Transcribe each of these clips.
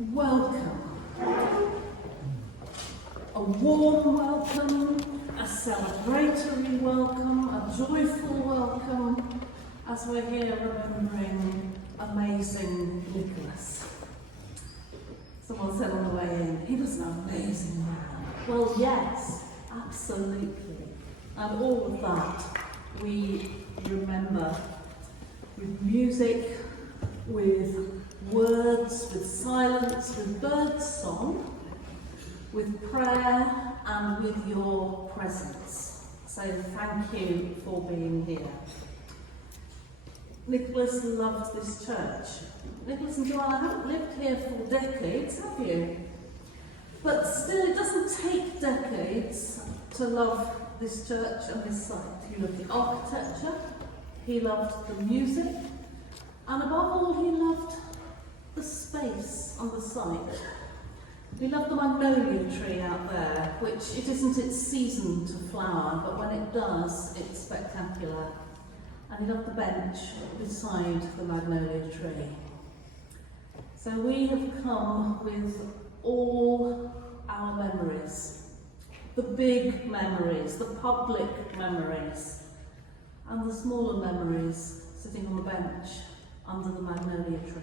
welcome. A warm welcome, a celebratory welcome, a joyful welcome, as we're here remembering amazing Nicholas. Someone said on the way in, he was an amazing man. Well, yes, absolutely. And all of that we remember with music, with words, with silence, with bird song, with prayer, and with your presence. So thank you for being here. Nicholas loved this church. Nicholas and Joanna haven't lived here for decades, have you? But still, it doesn't take decades to love this church and this site. He loved the architecture, he loved the music, and above all, he loved the space on the site. He loved the magnolia tree out there, which it isn't its season to flower, but when it does, it's spectacular. And he loved the bench beside the magnolia tree. So we have come with all our memories, the big memories, the public memories, and the smaller memories sitting on the bench under the magnolia tree.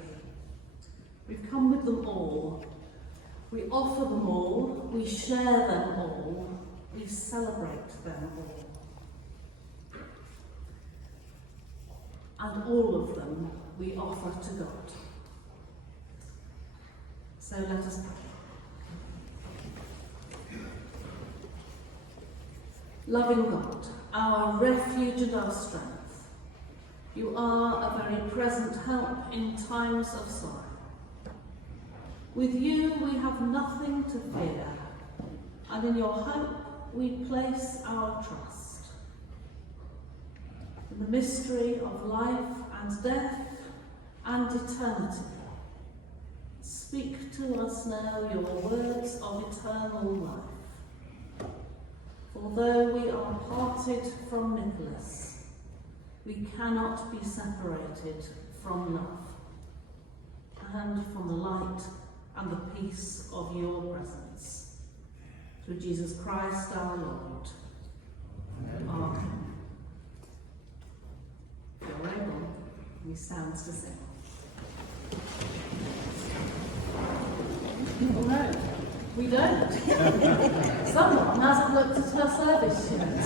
We've come with them all. We offer them all, we share them all, we celebrate them all. And all of them we offer to God. So let us pray. Loving God, our refuge and our strength, you are a very present help in times of sorrow. With you we have nothing to fear, and in your hope we place our trust. In the mystery of life and death and eternity, speak to us now your words of eternal life. For though we are parted from Nicholas, we cannot be separated from love and from the light and the peace of your presence. Through Jesus Christ our Lord. Amen. If you're able, we stand to sing. Oh no, we don't. Someone hasn't looked at her service yet.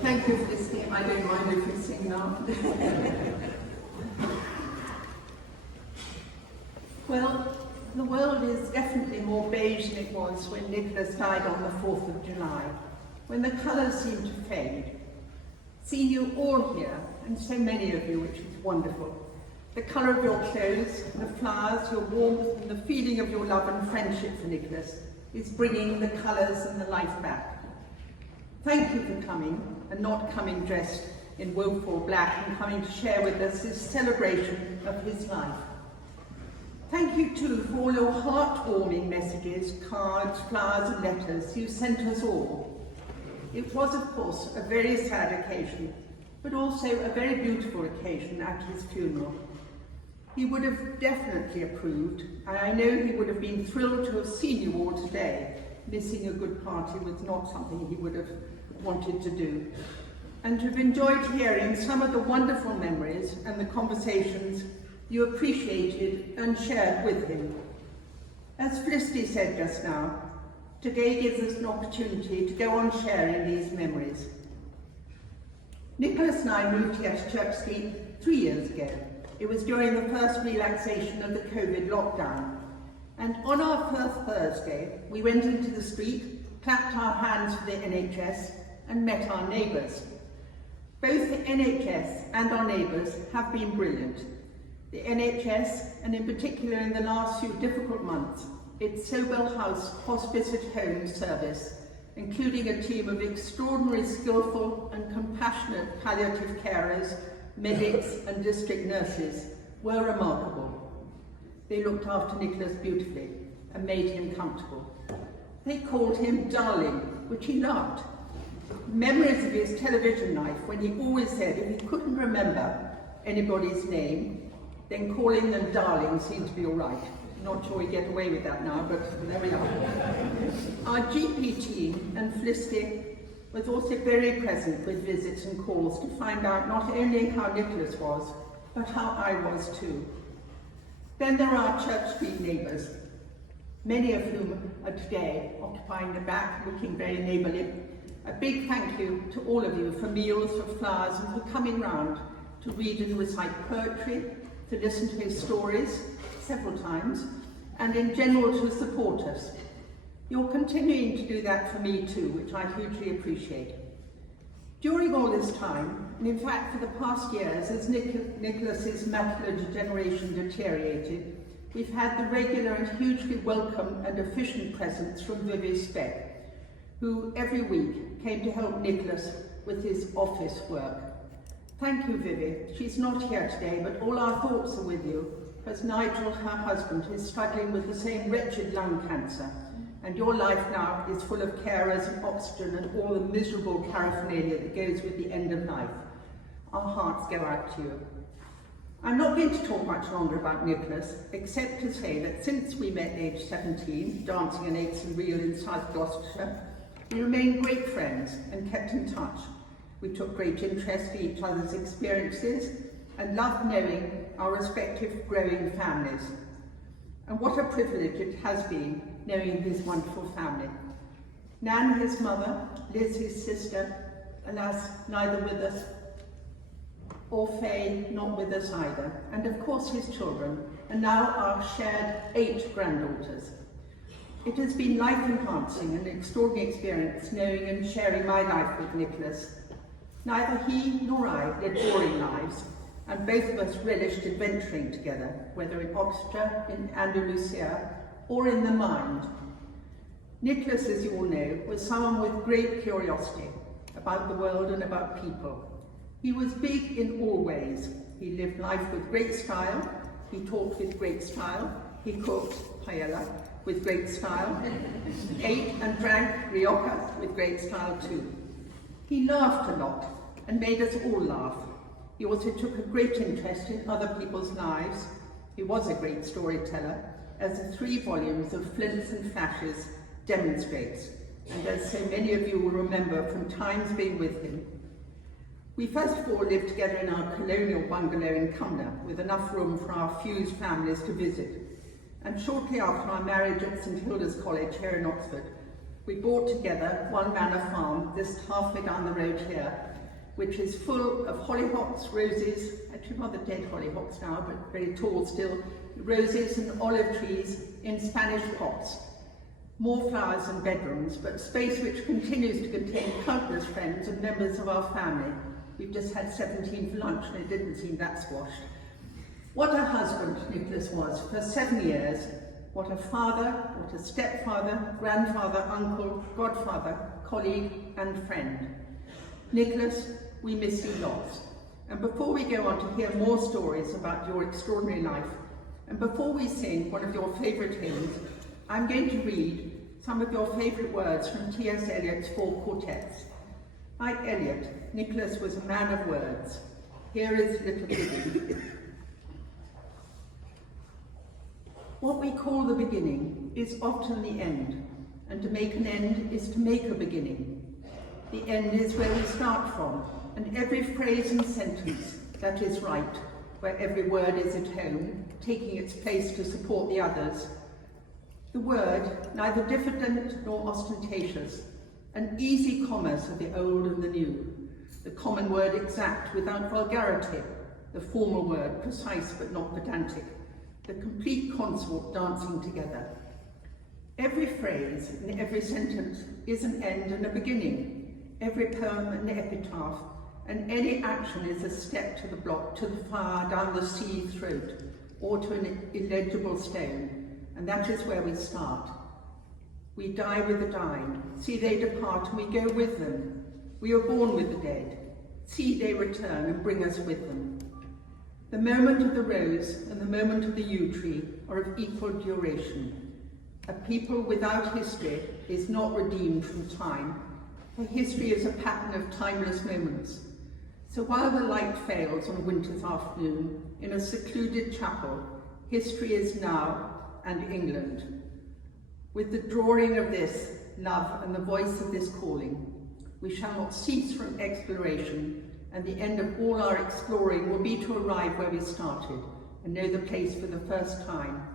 Thank you for listening. I don't mind if you sing now. Well, the world is definitely more beige than it was when Nicholas died on the 4th of July, when the colours seemed to fade. Seeing you all here, and so many of you, which is wonderful. The colour of your clothes, the flowers, your warmth, and the feeling of your love and friendship for Nicholas is bringing the colours and the life back. Thank you for coming, and not coming dressed in woeful black, and coming to share with us this celebration of his life. Thank you too for all your heartwarming messages, cards, flowers and letters you sent us all. It was of course a very sad occasion, but also a very beautiful occasion at his funeral. He would have definitely approved, and I know he would have been thrilled to have seen you all today. Missing a good party was not something he would have wanted to do. And to have enjoyed hearing some of the wonderful memories and the conversations you appreciated and shared with him. As Felicity said just now, today gives us an opportunity to go on sharing these memories. Nicholas and I moved here to Church Street 3 years ago. It was during the first relaxation of the COVID lockdown. And on our first Thursday, we went into the street, clapped our hands for the NHS, and met our neighbours. Both the NHS and our neighbours have been brilliant. The NHS, and in particular in the last few difficult months, its Sobel House Hospice at Home service, including a team of extraordinary skillful and compassionate palliative carers, medics and district nurses, were remarkable. They looked after Nicholas beautifully and made him comfortable. They called him darling, which he loved. memories of his television life when he always said if he couldn't remember anybody's name, then calling them darling seemed to be all right. Not sure we get away with that now, but there we are. Our GP team and Felicity was also very present with visits and calls to find out not only how Nicholas was, but how I was too. Then there are our Church Street neighbours, many of whom are today occupying the back, looking very neighbourly. A big thank you to all of you for meals, for flowers, and for coming round to read and recite poetry, to listen to his stories several times, and in general to support us. You're continuing to do that for me too, which I hugely appreciate. During all this time, and in fact for the past years, as Nicholas's macular degeneration deteriorated, we've had the regular and hugely welcome and efficient presence from Vivi Speck, who every week came to help Nicholas with his office work. Thank you, Vivi. She's not here today, but all our thoughts are with you, as Nigel, her husband, is struggling with the same wretched lung cancer, and your life now is full of carers and oxygen and all the miserable paraphernalia that goes with the end of life. Our hearts go out to you. I'm not going to talk much longer about Nicholas, except to say that since we met age 17, dancing an Aitken reel in South Gloucestershire, we remained great friends and kept in touch. We took great interest in each other's experiences and loved knowing our respective growing families. And what a privilege it has been knowing his wonderful family. Nan, his mother, Liz, his sister, alas, neither with us, or Faye, not with us either, and of course his children, and now our shared 8 granddaughters. It has been life-enhancing and an extraordinary experience knowing and sharing my life with Nicholas. Neither he nor I led boring lives, and both of us relished adventuring together, whether in Oxfordshire, in Andalusia, or in the mind. Nicholas, as you all know, was someone with great curiosity about the world and about people. He was big in all ways. He lived life with great style, he talked with great style, he cooked paella with great style, ate and drank rioja with great style too. He laughed a lot and made us all laugh. He also took a great interest in other people's lives. He was a great storyteller, as the 3 volumes of Flints and Flashes demonstrates, and as so many of you will remember from times being with him. We first of all lived together in our colonial bungalow in Cumnor, with enough room for our fused families to visit. And shortly after our marriage at St Hilda's College here in Oxford, we bought together One Manor Farm, just halfway down the road here, which is full of hollyhocks, roses, actually rather dead hollyhocks now, but very tall still, roses and olive trees in Spanish pots. More flowers than bedrooms, but space which continues to contain countless friends and members of our family. We've just had 17 for lunch and it didn't seem that squashed. What a husband Nicholas was for 7 years. What a father, what a stepfather, grandfather, uncle, godfather, colleague and friend. Nicholas, we miss you lots. And before we go on to hear more stories about your extraordinary life, and before we sing one of your favourite hymns, I'm going to read some of your favourite words from T.S. Eliot's 4 quartets. Like Eliot, Nicholas was a man of words. Here is Little Kitty. What we call the beginning is often the end, and to make an end is to make a beginning. The end is where we start from, and every phrase and sentence that is right, where every word is at home, taking its place to support the others. The word, neither diffident nor ostentatious, an easy commerce of the old and the new, the common word exact without vulgarity, the formal word precise but not pedantic, the complete consort dancing together. Every phrase and every sentence is an end and a beginning, every poem an epitaph, and any action is a step to the block, to the fire, down the sea throat, or to an illegible stone, and that is where we start. We die with the dying, see they depart and we go with them. We are born with the dead, see they return and bring us with them. The moment of the rose and the moment of the yew tree are of equal duration. A people without history is not redeemed from time. Her history is a pattern of timeless moments. So while the light fails on a winter's afternoon in a secluded chapel, history is now and England. With the drawing of this love and the voice of this calling, we shall not cease from exploration, and the end of all our exploring will be to arrive where we started and know the place for the first time,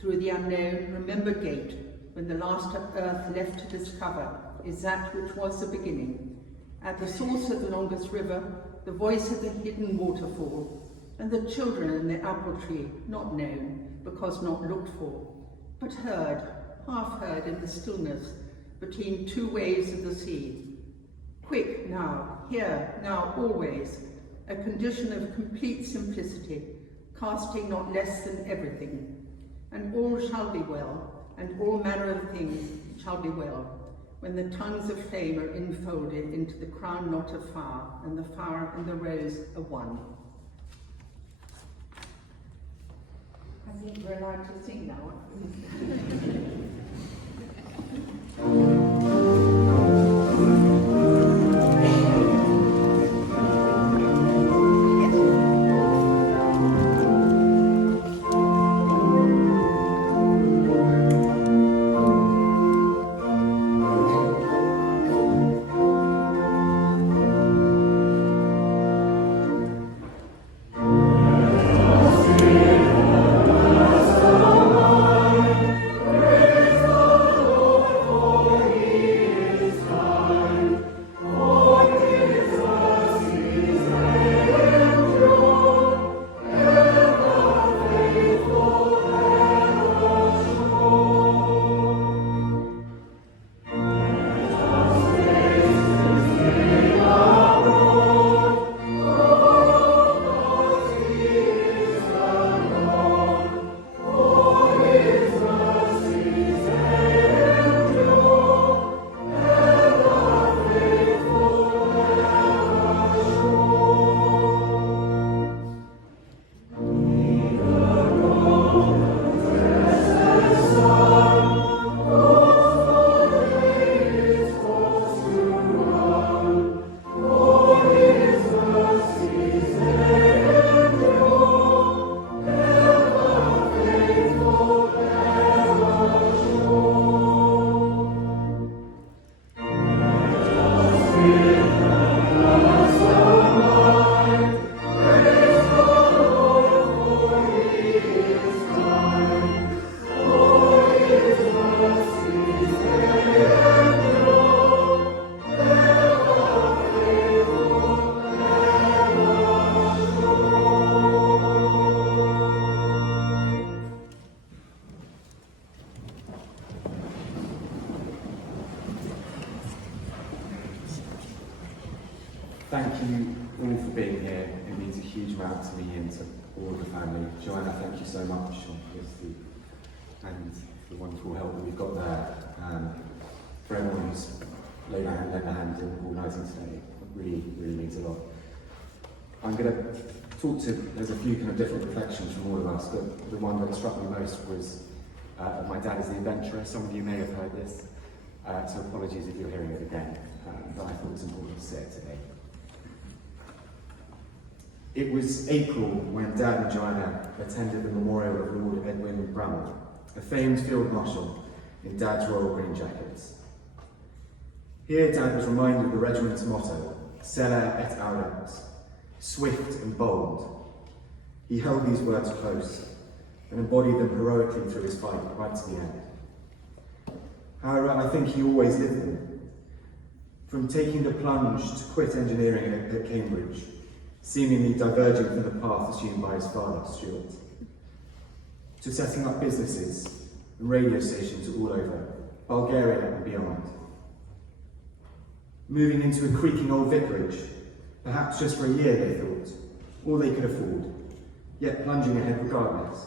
through the unknown, remembered gate, when the last earth left to discover is that which was the beginning. At the source of the longest river, the voice of the hidden waterfall, and the children in the apple tree, not known, because not looked for, but heard, half heard in the stillness, between two waves of the sea. Quick now, here, now, always, a condition of complete simplicity, casting not less than everything. And all shall be well, and all manner of things shall be well, when the tongues of flame are enfolded into the crown knot of fire, and the fire and the rose are one. I think we're allowed to sing now. Thank you all for being here. It means a huge amount to me and to all of the family. Joanna, thank you so much and for the wonderful help that we've got there. For everyone who's lent a hand in organising today, it really, really means a lot. I'm going to talk to, there's a few kind of different reflections from all of us, but the one that struck me most was my dad is the adventurer. Some of you may have heard this, so apologies if you're hearing it again, but I thought it was important to say it today. It was April when Dad and Joanna attended the memorial of Lord Edwin Bramall, a famed field marshal in Dad's Royal Green Jackets. Here Dad was reminded of the regiment's motto, Celer et audax, swift and bold. He held these words close and embodied them heroically through his fight right to the end. However, I think he always lived them. From taking the plunge to quit engineering at Cambridge, seemingly diverging from the path assumed by his father, Stuart, to setting up businesses and radio stations all over, Bulgaria and beyond. Moving into a creaking old vicarage, perhaps just for a year, they thought, all they could afford, yet plunging ahead regardless,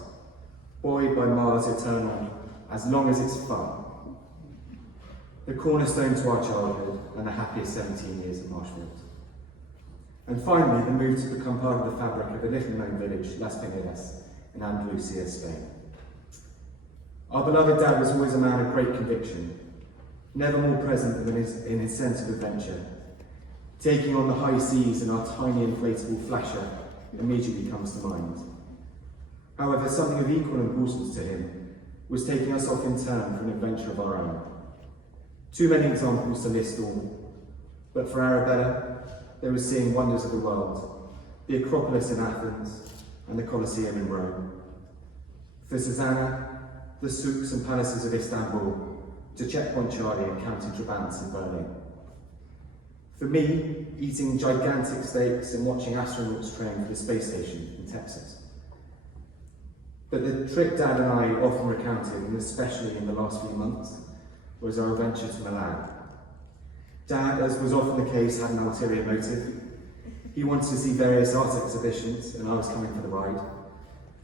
buoyed by Mars eternal, as long as it's fun. The cornerstone to our childhood and the happiest 17 years at Marshfield. And finally, the move to become part of the fabric of a little-known village, Las Pinedas, in Andalusia, Spain. Our beloved Dad was always a man of great conviction. never more present than in his sense of adventure. Taking on the high seas in our tiny inflatable flasher immediately comes to mind. However, something of equal importance to him was taking us off in turn for an adventure of our own. Too many examples to list all, but for Arabella, there was seeing wonders of the world, the Acropolis in Athens and the Colosseum in Rome. For Susanna, the souks and palaces of Istanbul, to Checkpoint Charlie and County Trabants in Berlin. For me, eating gigantic steaks and watching astronauts train for the space station in Texas. But the trip Dad and I often recounted, and especially in the last few months, was our adventure to Milan. Dad, as was often the case, had an ulterior motive. He wanted to see various art exhibitions, and I was coming for the ride.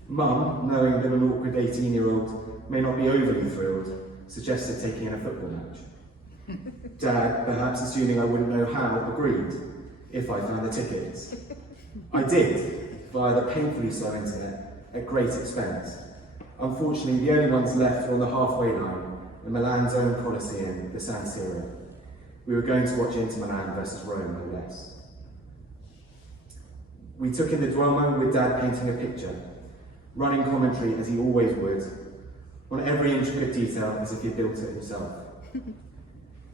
Mum, knowing that an awkward 18-year-old may not be overly thrilled, suggested taking in a football match. Dad, perhaps assuming I wouldn't know how, agreed, if I found the tickets. I did, via the painfully slow internet, at great expense. Unfortunately, the only ones left were on the halfway line, in Milan's own Colosseum, the San Siro. We were going to watch Inter Milan versus Rome, no less. We took in the Duomo with Dad painting a picture, running commentary as he always would, on every intricate detail as if he'd built it himself.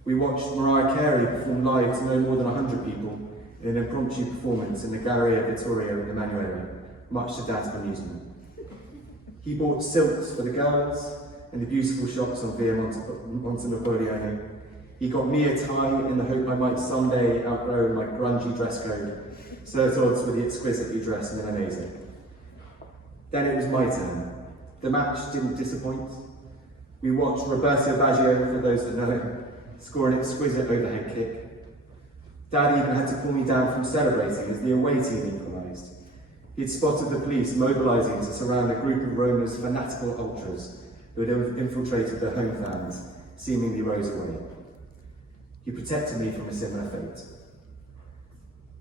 We watched Mariah Carey perform live to no more than 100 people in an impromptu performance in the Galleria Vittorio Emanuele, much to Dad's amusement. He bought silks for the girls and the beautiful shops on Via Monte Napoleone. He got me a tie in the hope I might someday outgrow my grungy dress code, so at odds with the exquisitely dressed Milanese. Then it was my turn. The match didn't disappoint. We watched Roberto Baggio, for those that know him, score an exquisite overhead kick. Dad even had to pull me down from celebrating as the away team equalised. He'd spotted the police mobilising to surround a group of Roma's fanatical ultras who had infiltrated their home fans, seemingly rows away. He protected me from a similar fate.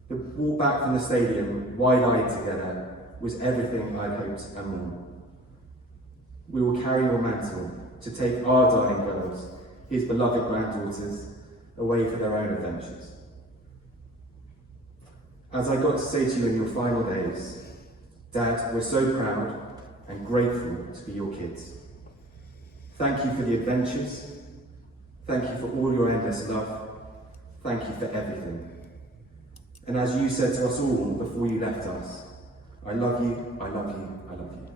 The walk back from the stadium, wide-eyed together, was everything I'd hoped and more. We will carry your mantle to take our darling girls, his beloved granddaughters, away for their own adventures. As I got to say to you in your final days, Dad, we're so proud and grateful to be your kids. Thank you for the adventures. Thank you for all your endless love. Thank you for everything. And as you said to us all before you left us, I love you, I love you, I love you.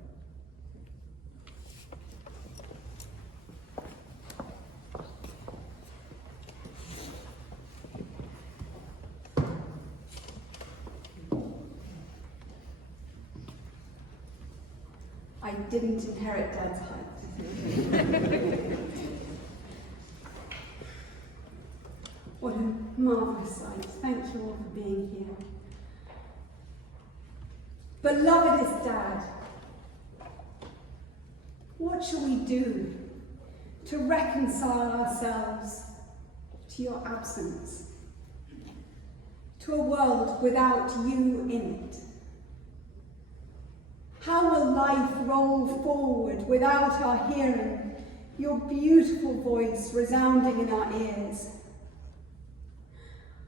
I didn't inherit Dad's height. What a marvellous sight. Thank you all for being here. Belovedest Dad, what shall we do to reconcile ourselves to your absence, to a world without you in it? How will life roll forward without our hearing your beautiful voice resounding in our ears?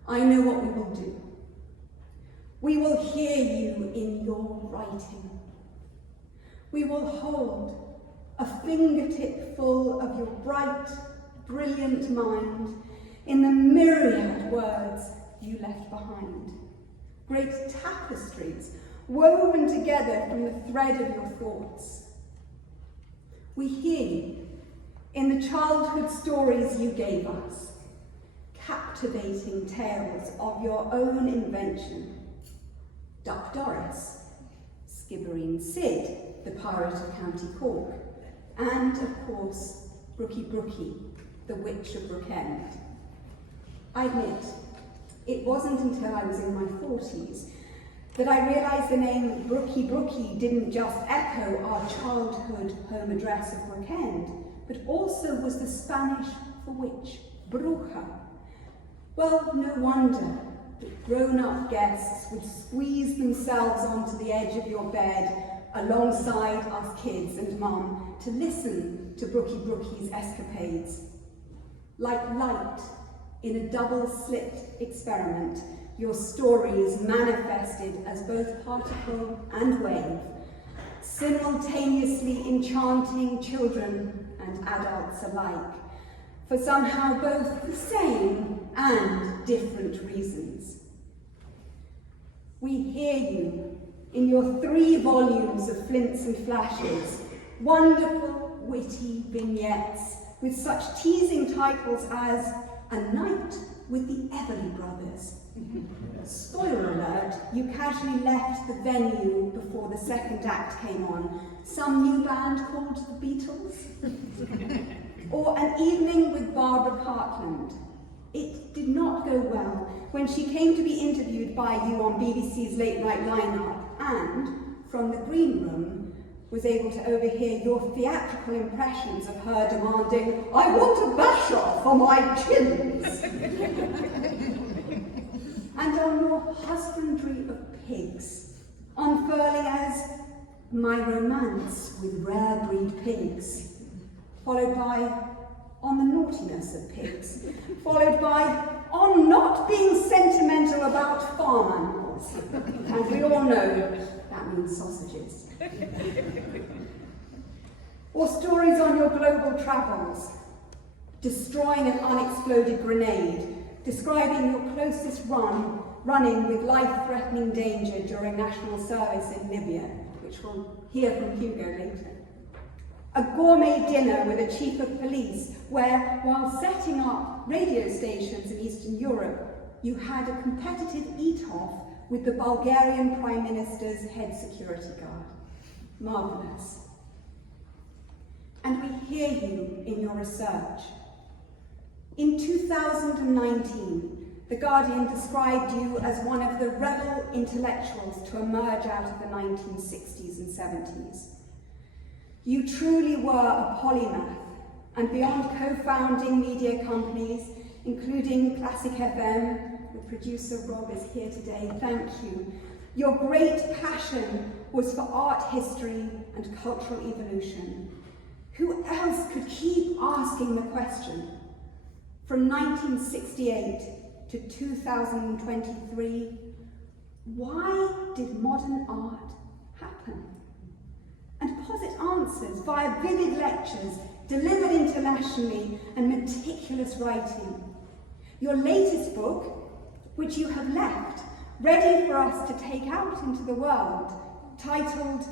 I know what we will do. We will hear you in your writing. We will hold a fingertip full of your bright, brilliant mind in the myriad words you left behind. Great tapestries woven together from the thread of your thoughts. We hear you in the childhood stories you gave us, captivating tales of your own invention. Duck Doris, Skibbereen Sid, the pirate of County Cork, and of course, Brookie, the witch of Brookend. I admit, it wasn't until I was in my 40s that I realised the name Brookie didn't just echo our childhood home address of Brookend, but also was the Spanish for witch, bruja. Well, no wonder that grown-up guests would squeeze themselves onto the edge of your bed alongside us kids and Mum to listen to Brookie's escapades. Like light in a double-slit experiment, your story is manifested as both particle and wave, simultaneously enchanting children and adults alike, for somehow both the same and different reasons. We hear you in your 3 volumes of Flints and Flashes, wonderful, witty vignettes with such teasing titles as A Night with the Everly Brothers. Spoiler alert, you casually left the venue before the second act came on. Some new band called the Beatles? Or An Evening with Barbara Cartland. It did not go well when she came to be interviewed by you on BBC's late night lineup and, from the green room, was able to overhear your theatrical impressions of her demanding, "I want a bash off for my chins." And on your husbandry of pigs, unfurling as My Romance with Rare Breed Pigs, followed by On the Naughtiness of Pigs, followed by On Not Being Sentimental About Farm Animals. And we all know that means sausages. Or stories on your global travels, destroying an unexploded grenade, describing your closest running with life-threatening danger during national service in Libya, which we'll hear from Hugo later. A gourmet dinner with a chief of police where, while setting up radio stations in Eastern Europe, you had a competitive eat-off with the Bulgarian Prime Minister's head security guard. Marvellous. And we hear you in your research. In 2019, The Guardian described you as one of the rebel intellectuals to emerge out of the 1960s and 70s. You truly were a polymath, and beyond co-founding media companies, including Classic FM, the producer Rob is here today, thank you. Your great passion was for art history and cultural evolution. Who else could keep asking the question? From 1968 to 2023, why did modern art happen? And posit answers via vivid lectures delivered internationally and meticulous writing. Your latest book, which you have left, ready for us to take out into the world, titled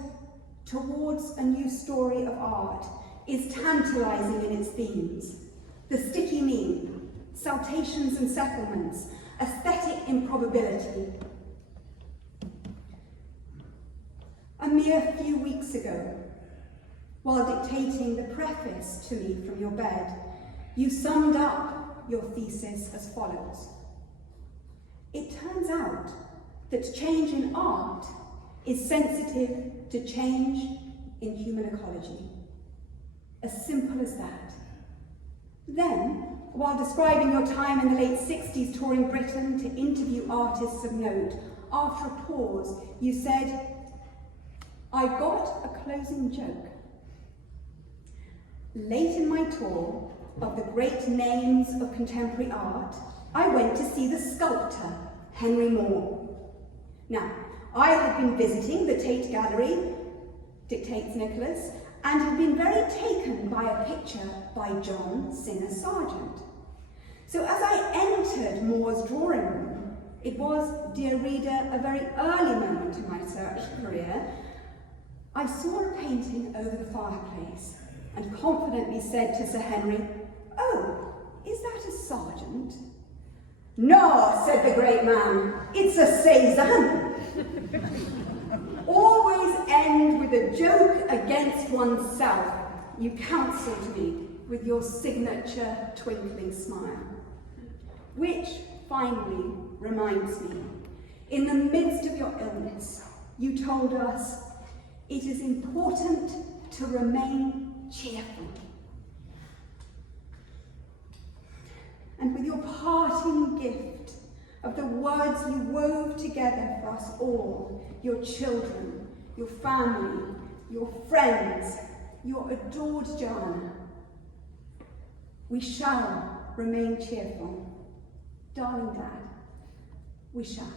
Towards a New Story of Art, is tantalizing in its themes. The sticky meme, saltations and settlements, aesthetic improbability. A mere few weeks ago, while dictating the preface to me from your bed, you summed up your thesis as follows. It turns out that change in art is sensitive to change in human ecology. As simple as that. Then, while describing your time in the late 60s touring Britain to interview artists of note, after a pause, you said, "I've got a closing joke. Late in my tour of the great names of contemporary art, I went to see the sculptor, Henry Moore. Now, I had been visiting the Tate Gallery, dictates Nicholas, and had been very taken by a picture by John Singer Sargent. So as I entered Moore's drawing room, it was, dear reader, a very early moment in my research career, I saw a painting over the fireplace and confidently said to Sir Henry, "Oh, is that a Sargent?" "No," said the great man, "it's a Cézanne." Always end with a joke against oneself, you counselled me with your signature twinkling smile. Which, finally, reminds me, in the midst of your illness, you told us, it is important to remain cheerful. And with your parting gift of the words you wove together for us all, your children, your family, your friends, your adored Jana, we shall remain cheerful. Darling Dad, we shall.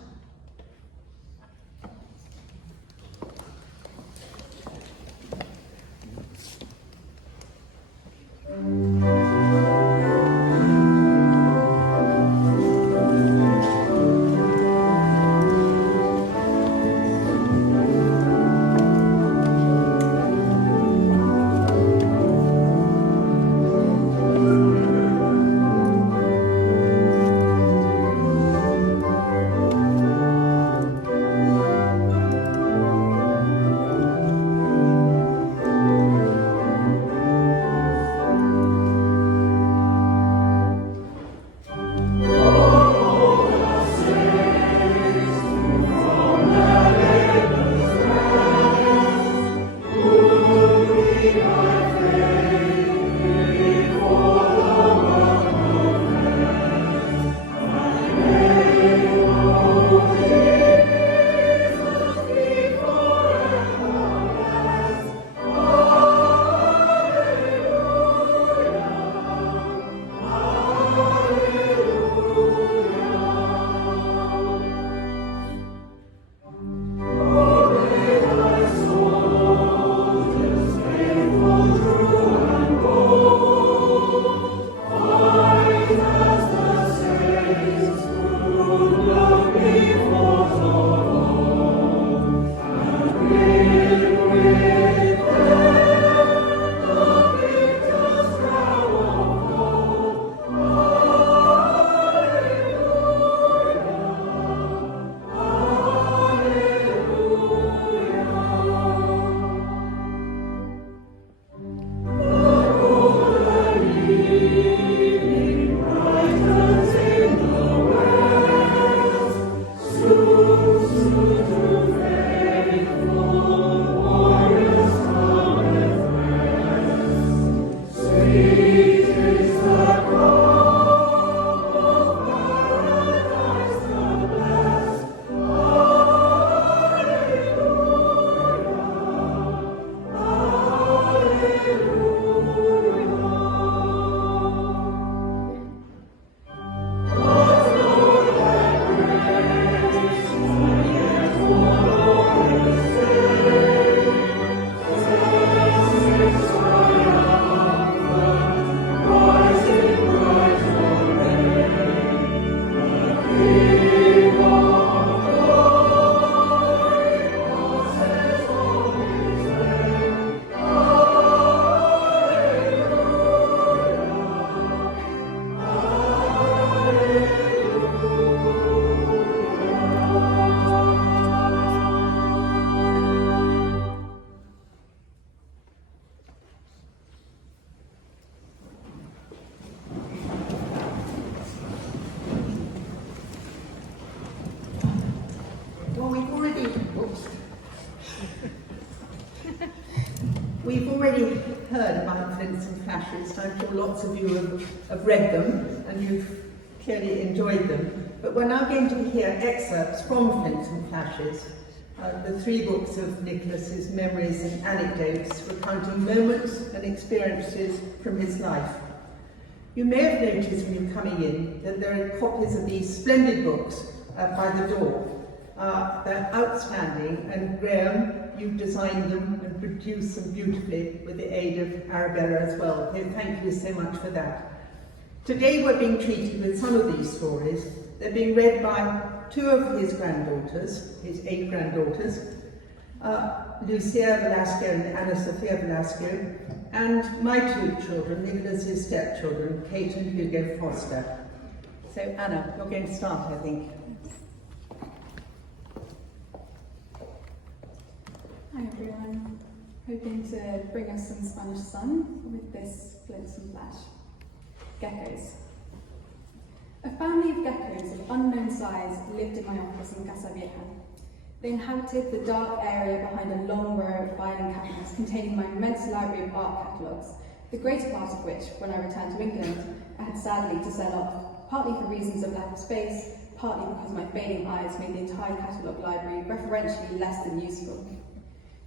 We've already heard about Flints and Flashes. I'm sure lots of you have read them and you've clearly enjoyed them. But we're now going to hear excerpts from Flints and Flashes, the 3 books of Nicholas's memories and anecdotes, recounting moments and experiences from his life. You may have noticed when you're coming in that there are copies of these splendid books by the door. They're outstanding, and Graham, you've designed them and produced them beautifully with the aid of Arabella as well. So thank you so much for that. Today we're being treated with some of these stories. They're being read by 2 of his granddaughters, his 8 granddaughters, Lucia Velasco and Ana Sofia Velasco, and my 2 children, Nicholas's stepchildren, Kate and Hugo Foster. So Anna, you're going to start, I think. Hi everyone, hoping to bring us some Spanish sun with this Flints and Flash. Geckos. A family of geckos of unknown size lived in my office in Casa Vieja. They inhabited the dark area behind a long row of filing cabinets containing my immense library of art catalogues, the greater part of which, when I returned to England, I had sadly to sell off, partly for reasons of lack of space, partly because my failing eyes made the entire catalogue library referentially less than useful.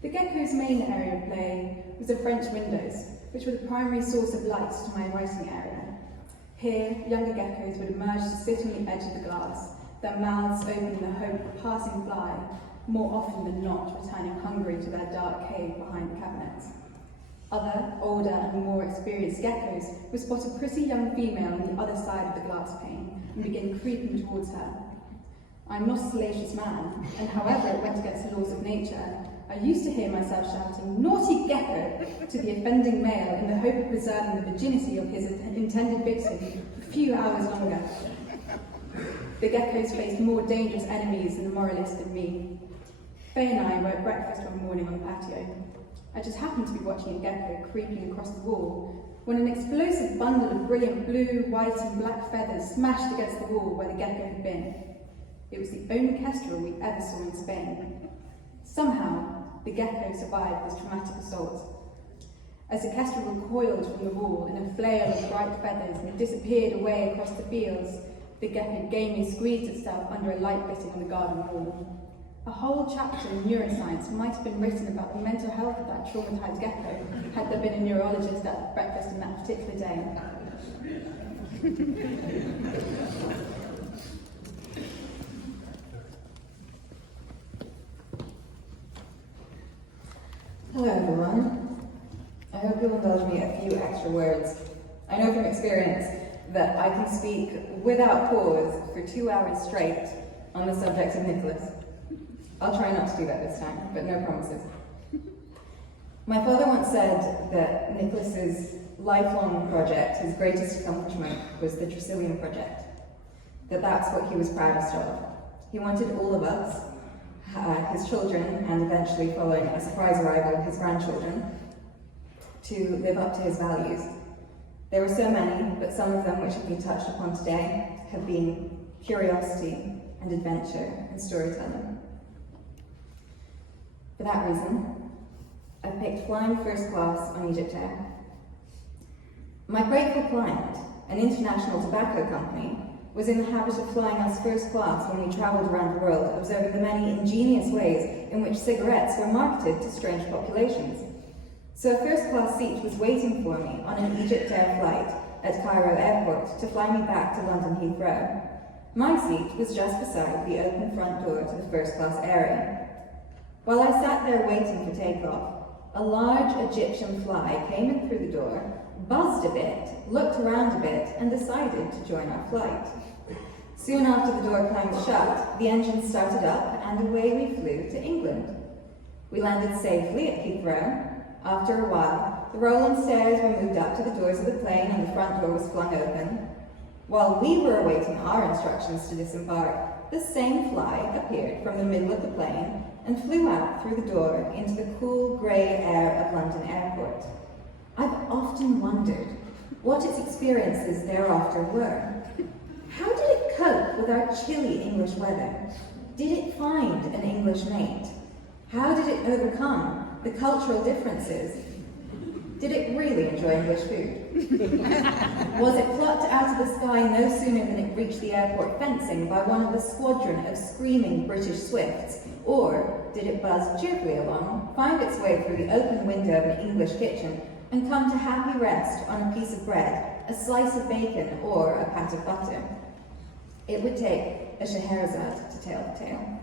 The gecko's main area of play was the French windows, which were the primary source of light to my writing area. Here, younger geckos would emerge to sit on the edge of the glass, their mouths open in the hope of a passing fly, more often than not returning hungry to their dark cave behind the cabinets. Other, older and more experienced geckos would spot a pretty young female on the other side of the glass pane and begin creeping towards her. I'm not a salacious man, and however it went against the laws of nature, I used to hear myself shouting, "Naughty gecko!" to the offending male in the hope of preserving the virginity of his intended victim for a few hours longer. The geckos faced more dangerous enemies than the moralist and me. Faye and I were at breakfast one morning on the patio. I just happened to be watching a gecko creeping across the wall when an explosive bundle of brilliant blue, white and black feathers smashed against the wall where the gecko had been. It was the only kestrel we ever saw in Spain. Somehow, the gecko survived this traumatic assault. As the kestrel recoiled from the wall in a flail of bright feathers and disappeared away across the fields, the gecko gamely squeezed itself under a light fitting on the garden wall. A whole chapter in neuroscience might have been written about the mental health of that traumatized gecko had there been a neurologist at breakfast on that particular day. Hello everyone. I hope you'll indulge me a few extra words. I know from experience that I can speak without pause for 2 hours straight on the subject of Nicholas. I'll try not to do that this time, but no promises. My father once said that Nicholas's lifelong project, his greatest accomplishment, was the Tresilian project. That's what he was proudest of. He wanted all of us, his children, and eventually, following a surprise arrival, his grandchildren, to live up to his values. There were so many, but some of them which have been touched upon today have been curiosity and adventure and storytelling. For that reason, I've picked flying first class on Egypt Air. My grateful client, an international tobacco company, was in the habit of flying us first class when we travelled around the world, observing the many ingenious ways in which cigarettes were marketed to strange populations. So a first class seat was waiting for me on an Egypt Air flight at Cairo Airport to fly me back to London Heathrow. My seat was just beside the open front door to the first class area. While I sat there waiting for takeoff, a large Egyptian fly came in through the door, buzzed a bit, looked around a bit, and decided to join our flight. Soon after the door clanged shut, the engine started up, and away we flew to England. We landed safely at Heathrow. After a while, the rolling stairs were moved up to the doors of the plane, and the front door was flung open. While we were awaiting our instructions to disembark, the same fly appeared from the middle of the plane and flew out through the door into the cool grey air of London Airport. I've often wondered what its experiences thereafter were. How did it cope with our chilly English weather? Did it find an English mate? How did it overcome the cultural differences? Did it really enjoy English food? Was it plucked out of the sky no sooner than it reached the airport fencing by one of the squadron of screaming British Swifts? Or did it buzz cheerfully along, find its way through the open window of an English kitchen, and come to happy rest on a piece of bread, a slice of bacon, or a pat of butter? It would take a Scheherazade to tell the tale.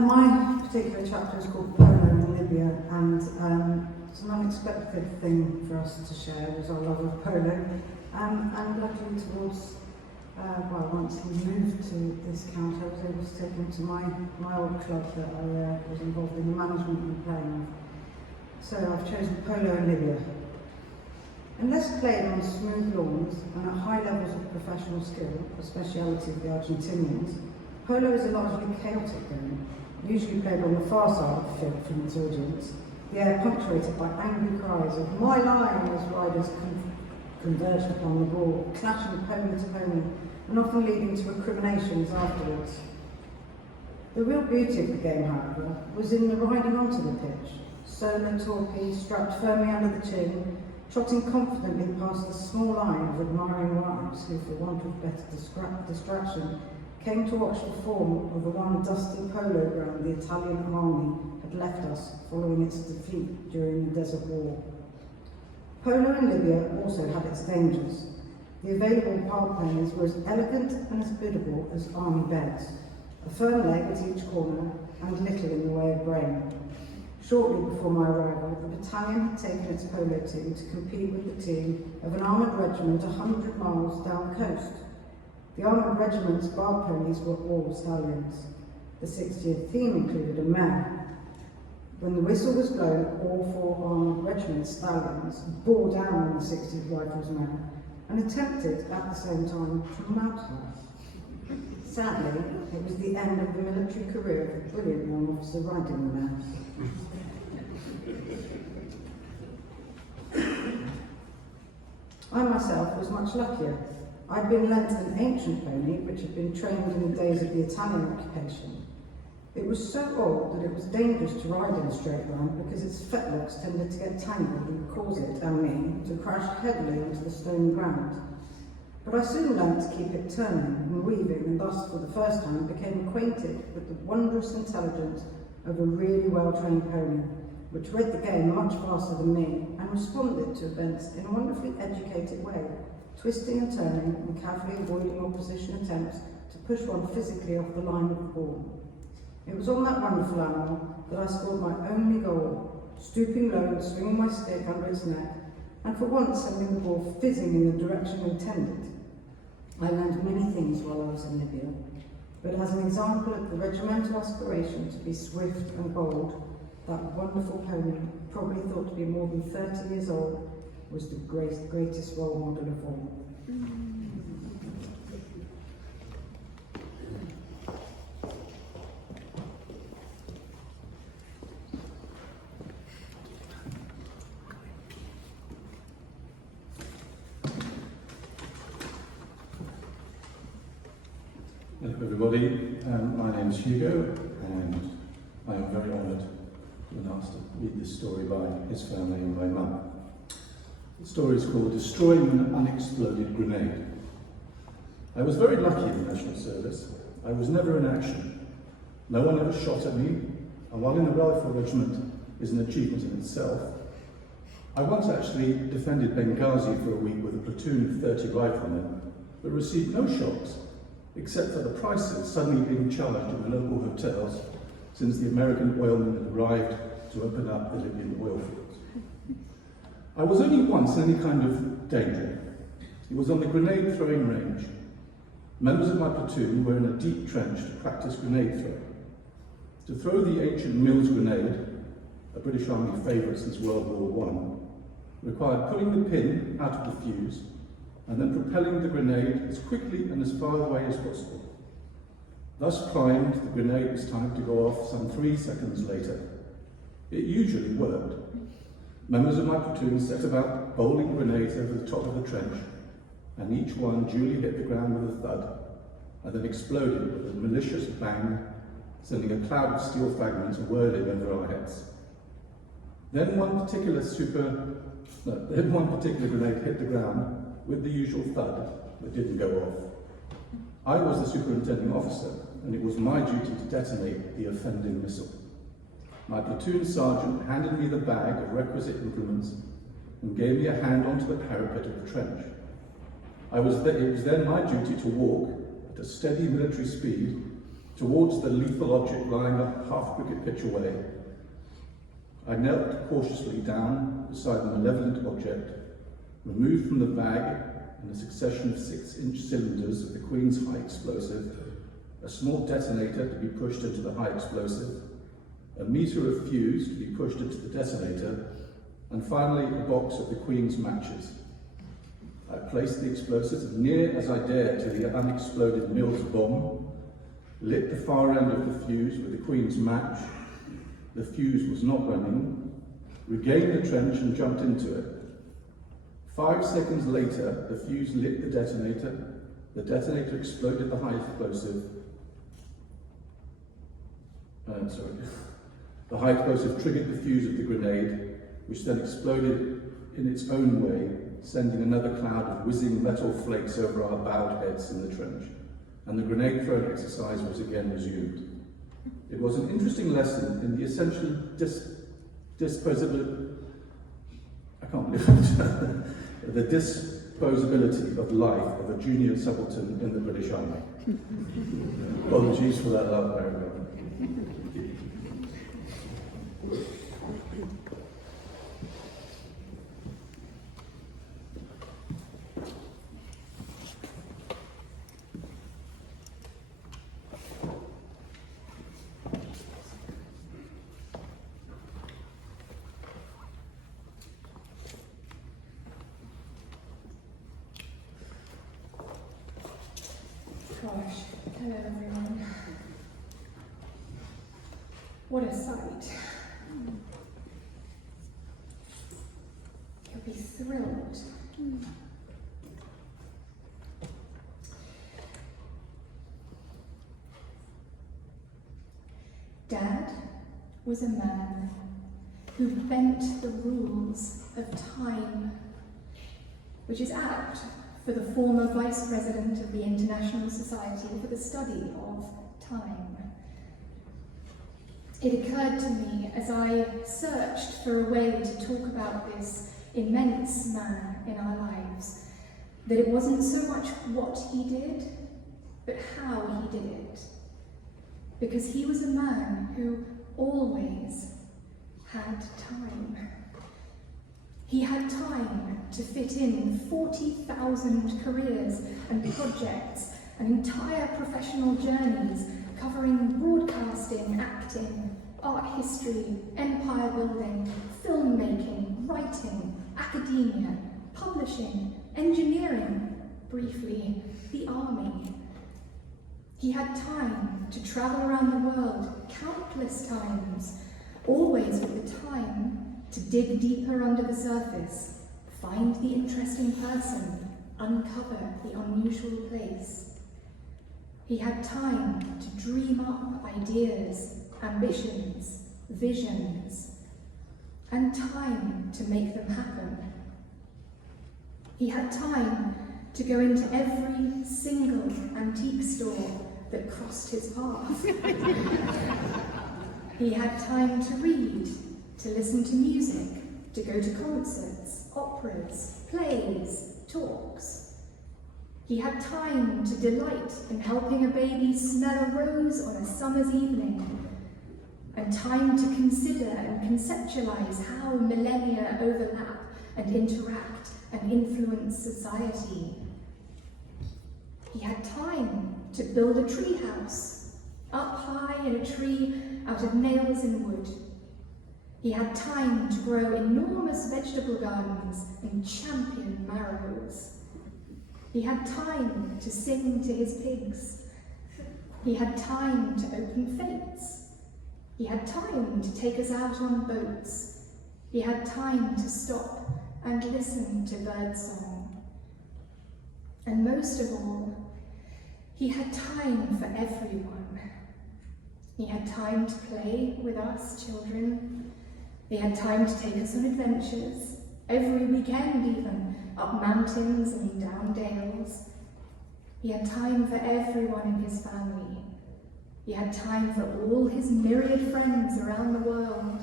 My particular chapter is called Polo in Libya, and it's an unexpected thing for us to share was our love of polo. And luckily towards, once he moved to this count, I was able to take him to my old club that I was involved in the management and playing of. So I've chosen Polo in Libya. Unless played on smooth lawns and at high levels of professional skill, a speciality of the Argentinians, polo is a largely chaotic game, usually played on the far side of the field from its audience, the air punctuated by angry cries of "my line" as riders converged upon the ball, clashing pony to pony, and often leading to recriminations afterwards. The real beauty of the game, however, was in the riding onto the pitch, solo torpy strapped firmly under the chin, trotting confidently past the small line of admiring wives who, for want of better distraction, came to watch the form of the one dusty polo ground the Italian army had left us following its defeat during the Desert War. Polo in Libya also had its dangers. The available park ponies were as elegant and as biddable as army beds, a firm leg at each corner and little in the way of brain. Shortly before my arrival, the battalion had taken its polo team to compete with the team of an armoured regiment 100 miles down the coast. The armoured regiment's bar ponies were all stallions. The 60th theme included a mare. When the whistle was blown, all 4 armoured regiment stallions bore down on the 60th Rifles mare and attempted at the same time to mount her. Sadly, it was the end of the military career of a brilliant young officer riding the mare. I myself was much luckier. I'd been lent an ancient pony which had been trained in the days of the Italian occupation. It was so old that it was dangerous to ride in a straight line because its fetlocks tended to get tangled and cause it, and me, to crash heavily onto the stony ground. But I soon learned to keep it turning and weaving, and thus for the first time became acquainted with the wondrous intelligence of a really well-trained pony, which read the game much faster than me and responded to events in a wonderfully educated way, twisting and turning and carefully avoiding opposition attempts to push one physically off the line of the ball. It was on that wonderful animal that I scored my only goal, stooping low and swinging my stick under its neck, and for once sending the ball fizzing in the direction intended. I learned many things while I was in Libya, but as an example of the regimental aspiration to be swift and bold, that wonderful pony, probably thought to be more than 30 years old, was the greatest role model of all. Hello everybody, my name is Hugo and I am very honoured to be asked to read this story by his family and my mum. The story is called Destroying an Unexploded Grenade. I was very lucky in the National Service. I was never in action. No one ever shot at me, and while in the Rifle Regiment is an achievement in itself, I once actually defended Benghazi for a week with a platoon of 30 riflemen, but received no shots, except for the prices suddenly being charged in the local hotels since the American oilmen had arrived to open up the Libyan oil fields. I was only once in any kind of danger. It was on the grenade throwing range. Members of my platoon were in a deep trench to practice grenade throwing. To throw the ancient Mills grenade, a British Army favourite since World War I, required pulling the pin out of the fuse and then propelling the grenade as quickly and as far away as possible. Thus primed, the grenade was timed to go off some 3 seconds later. It usually worked. Members of my platoon set about bowling grenades over the top of the trench, and each one duly hit the ground with a thud, and then exploded with a malicious bang, sending a cloud of steel fragments whirling over our heads. Then one particular grenade hit the ground with the usual thud, but didn't go off. I was the superintending officer, and it was my duty to detonate the offending missile. My platoon sergeant handed me the bag of requisite implements and gave me a hand onto the parapet of the trench. It was then my duty to walk at a steady military speed towards the lethal object lying a half cricket pitch away. I knelt cautiously down beside the malevolent object, removed from the bag in a succession of 6-inch cylinders of the Queen's high explosive, a small detonator to be pushed into the high explosive, a meter of fuse to be pushed into the detonator, and finally a box of the Queen's matches. I placed the explosives as near as I dared to the unexploded Mills bomb, lit the far end of the fuse with the Queen's match. The fuse was not running, regained the trench and jumped into it. 5 seconds later, the fuse lit the detonator exploded the high explosive. The high explosive triggered the fuse of the grenade, which then exploded in its own way, sending another cloud of whizzing metal flakes over our bowed heads in the trench, and the grenade throwing exercise was again resumed. It was an interesting lesson in the essential disposability of life of a junior subaltern in the British Army. Apologies for that loud paragraph. Gosh, hello everyone. What a sight. You'll be thrilled. Dad was a man who bent the rules of time, which is apt for the former Vice President of the International Society for the Study of Time. It occurred to me as I searched for a way to talk about this immense man in our lives, that it wasn't so much what he did, but how he did it. Because he was a man who always had time. He had time to fit in 40,000 careers and projects and entire professional journeys covering broadcasting, acting, art history, empire building, filmmaking, writing, academia, publishing, engineering, briefly, the army. He had time to travel around the world countless times, always with the time to dig deeper under the surface, find the interesting person, uncover the unusual place. He had time to dream up ideas, ambitions, visions, and time to make them happen. He had time to go into every single antique store that crossed his path. He had time to read, to listen to music, to go to concerts, operas, plays, talks. He had time to delight in helping a baby smell a rose on a summer's evening, and time to consider and conceptualize how millennia overlap and interact and influence society. He had time to build a tree house, up high in a tree out of nails and wood. He had time to grow enormous vegetable gardens and champion marrows. He had time to sing to his pigs. He had time to open fates. He had time to take us out on boats. He had time to stop and listen to birdsong. And most of all, he had time for everyone. He had time to play with us children. He had time to take us on adventures, every weekend even, up mountains and down dales. He had time for everyone in his family. He had time for all his myriad friends around the world.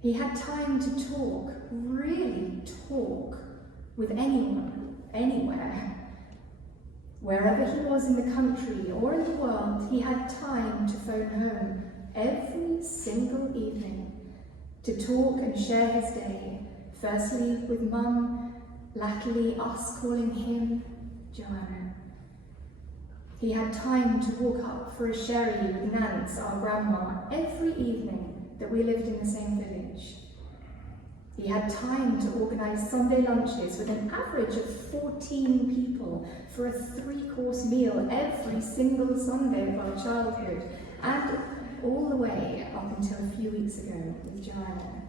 He had time to talk, really talk, with anyone, anywhere. Wherever he was in the country or in the world, he had time to phone home every single evening to talk and share his day, firstly with Mum, latterly us calling him Joanna. He had time to walk up for a sherry with Nance, our grandma, every evening that we lived in the same village. He had time to organise Sunday lunches with an average of 14 people for a 3-course meal every single Sunday of our childhood, and all the way up until a few weeks ago with Joanna.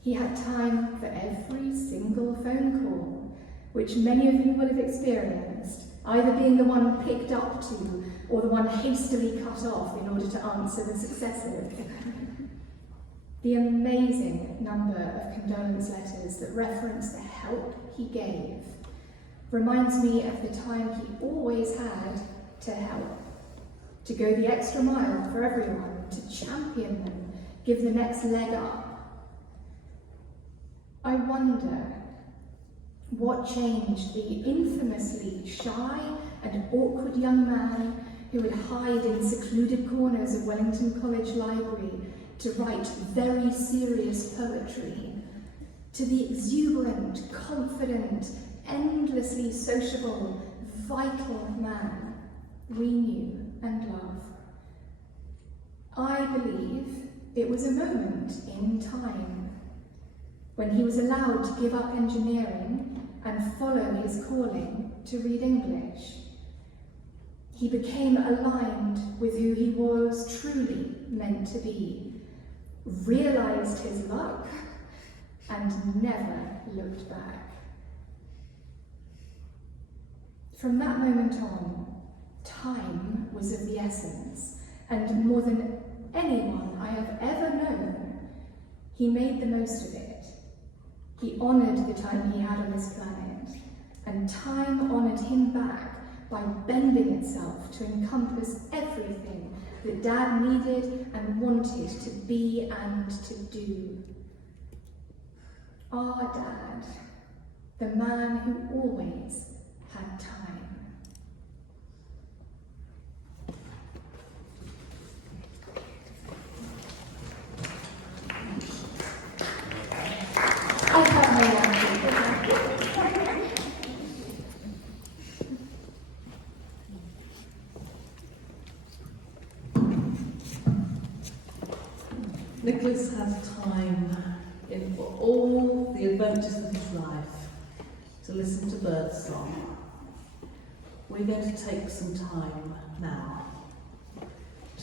He had time for every single phone call, which many of you will have experienced, either being the one picked up to or the one hastily cut off in order to answer the successive. The amazing number of condolence letters that reference the help he gave reminds me of the time he always had to help, to go the extra mile for everyone, to champion them, give the next leg up. I wonder what changed the infamously shy and awkward young man who would hide in secluded corners of Wellington College Library to write very serious poetry, to the exuberant, confident, endlessly sociable, vital man we knew and loved. I believe it was a moment in time when he was allowed to give up engineering and follow his calling to read English. He became aligned with who he was truly meant to be, realised his luck, and never looked back. From that moment on, time was of the essence, and more than anyone I have ever known, he made the most of it. He honoured the time he had on this planet, and time honoured him back by bending itself to encompass everything that Dad needed and wanted to be and to do. Our Dad, the man who always had time. I have no one. Nicholas had time in all the adventures of his life to listen to birdsong. We're going to take some time now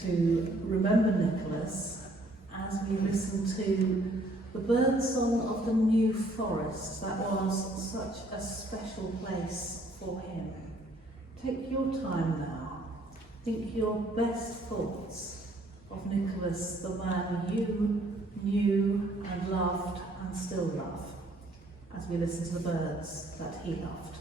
to remember Nicholas as we listen to the birdsong of the New Forest. That was such a special place for him. Take your time now. Think your best thoughts of Nicholas, the man you knew and loved and still love, as we listen to the birds that he loved.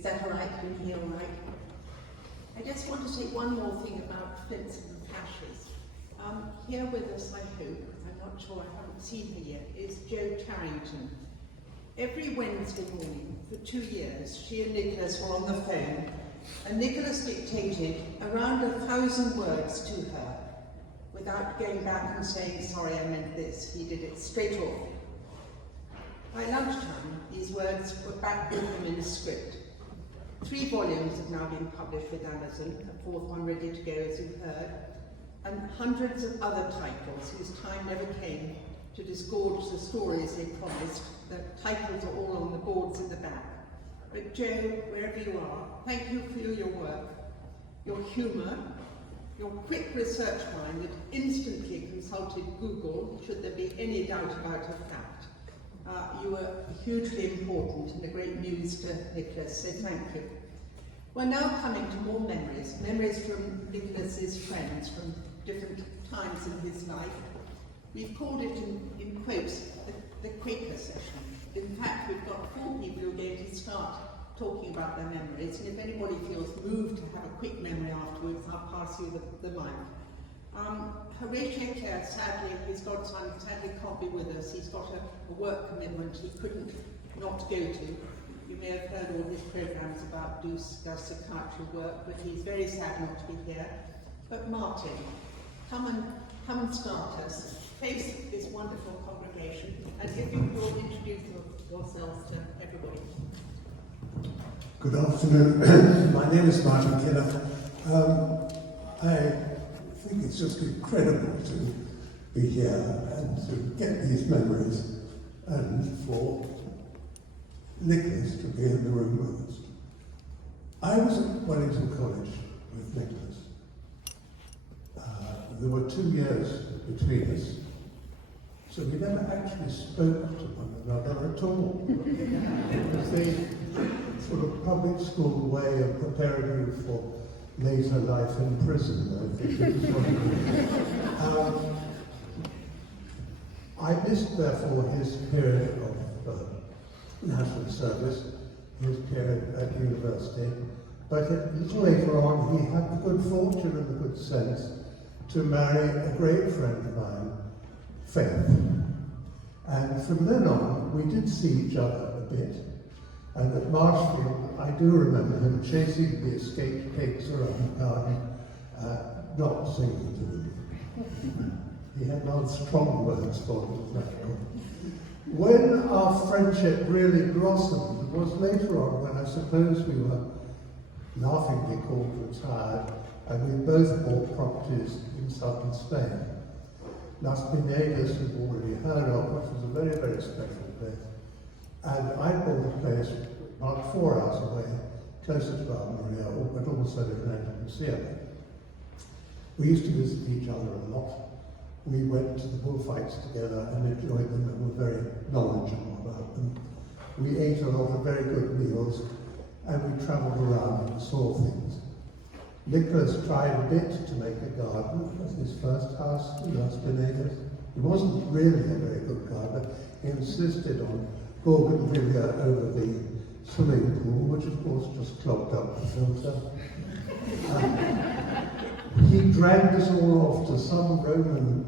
Is that all right? Can you hear all right? I just want to say one more thing about flints and flashes. Here with us, I hope, I'm not sure, I haven't seen her yet, is Jo Tarrington. Every Wednesday morning for 2 years, she and Nicholas were on the phone, and Nicholas dictated around 1,000 words to her without going back and saying, sorry, I meant this. He did it straight off. By lunchtime, these words were back with him in a script. 3 volumes have now been published with Amazon, a 4th one ready to go, as you've heard, and hundreds of other titles whose time never came to disgorge the stories they promised. The titles are all on the boards in the back. But Jo, wherever you are, thank you for your work, your humour, your quick research mind that instantly consulted Google should there be any doubt about a fact. You were hugely important and a great muse to Nicholas, so thank you. We're now coming to more memories from Nicholas's friends from different times in his life. We've called it, in quotes, the Quaker session. In fact, we've got 4 people who are going to start talking about their memories, and if anybody feels moved to have a quick memory afterwards, I'll pass you the mic. Horatio Clare, sadly, his godson, sadly can't be with us. He's got a work commitment he couldn't not go to. You may have heard all his programmes about discuss psychiatry work, but he's very sad not to be here. But Martin, come and start us. Face this wonderful congregation, and if you will introduce yourselves to everybody. Good afternoon. My name is Martin Kenneth. I think it's just incredible to be here and to get these memories, and for Nicholas to be in the room with us. I was at Wellington College with Nicholas. There were 2 years between us, so we never actually spoke to one another at all. It was the sort of public school way of preparing you for later life in prison, I think. I missed, therefore, his period of national service, his period at university, but a little later on he had the good fortune and the good sense to marry a great friend of mine, Faith. And from then on, we did see each other a bit. And at Marshfield, I do remember him chasing the escaped pigs around the garden, not singing to them. He had rather strong words for them. When our friendship really blossomed was later on, when I suppose we were laughingly called retired, and we both bought properties in southern Spain. Las Pinedas, you've already heard of, which was a very, very special place. And I bought a place about 4 hours away, closer to Maria, but also in Andalusia. We used to visit each other a lot. We went to the bullfights together and enjoyed them and were very knowledgeable about them. We ate a lot of very good meals, and we travelled around and saw things. Nicholas tried a bit to make a garden at his first house in Las Pinedas. He wasn't really a very good gardener. He insisted on bougainvillea over the swimming pool, which of course just clogged up the filter. He dragged us all off to some Roman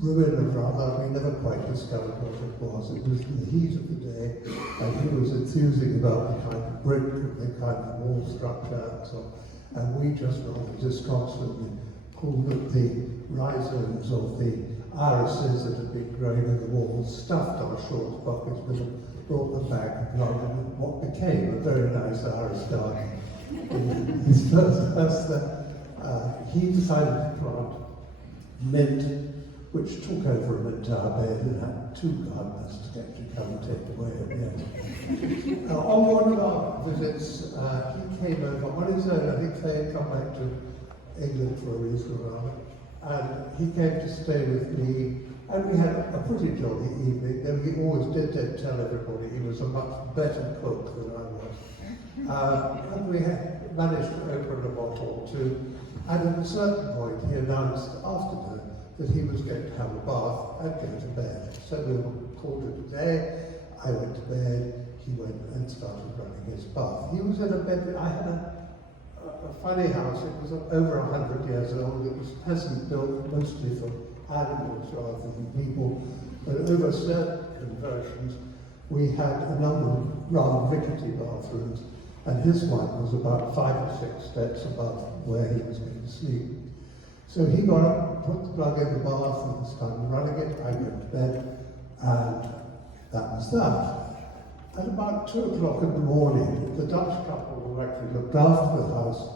ruin of rather, we never quite discovered what it was. It was in the heat of the day, and he was enthusing about the kind of brick, the kind of wall structure, and so on. And we just rather disconsolately pulled at the rhizomes of the irises that had been growing in the walls, stuffed our short pockets with them, brought them back and planted what became a very nice iris garden. In his first house there, he decided to plant mint, which took over an entire bed and had 2 gardeners to actually come and take away at the end. On one of our visits, he came over on his own. I think they had come back to England for a reason or other. And he came to stay with me, and we had a pretty jolly evening. And he always did tell everybody he was a much better cook than I was. And we had managed to open a bottle or 2. And at a certain point, he announced afterward that he was going to have a bath and go to bed. So we called it a day. I went to bed. he went and started running his bath. He was in a bed. I had a funny house. It was over 100 years old. It was peasant built, mostly for animals rather than people. But over certain conversions, we had a number of rather rickety bathrooms, and his one was about 5 or 6 steps above where he was going to sleep. So he got up, put the plug in the bath, and started running it. I went to bed, and that was that. At about 2 o'clock in the morning, the Dutch couple who actually looked after the house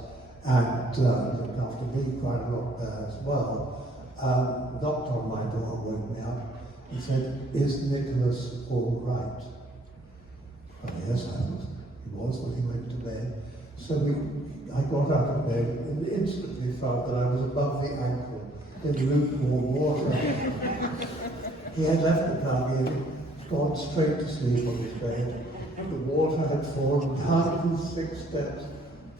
and looked after me quite a lot there as well, knocked on my door, woke me up, and said, "Is Nicholas all right?" Well, yes, he was when he went to bed. So I got out of bed and instantly felt that I was above the ankle in lukewarm water. He had left the plug in, gone straight to sleep on his bed. The water had fallen down his 6 steps.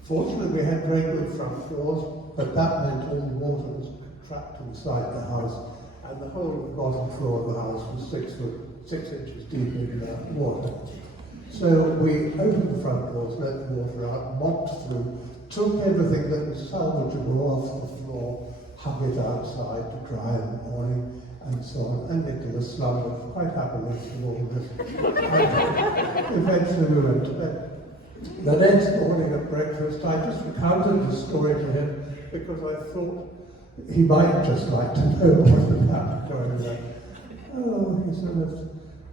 Fortunately, we had very good front doors, but that meant all the water was trapped inside the house, and the whole of the bottom floor of the house was 6 inches deep in water. So we opened the front doors, let the water out, mopped through, took everything that was salvageable off the floor, hung it outside to dry in the morning, and so on. And Nicholas slumbered quite happily through all this. And eventually we went to bed. The next morning at breakfast, I just recounted the story to him because I thought he might just like to know what had happened during that. Oh, he said, "That's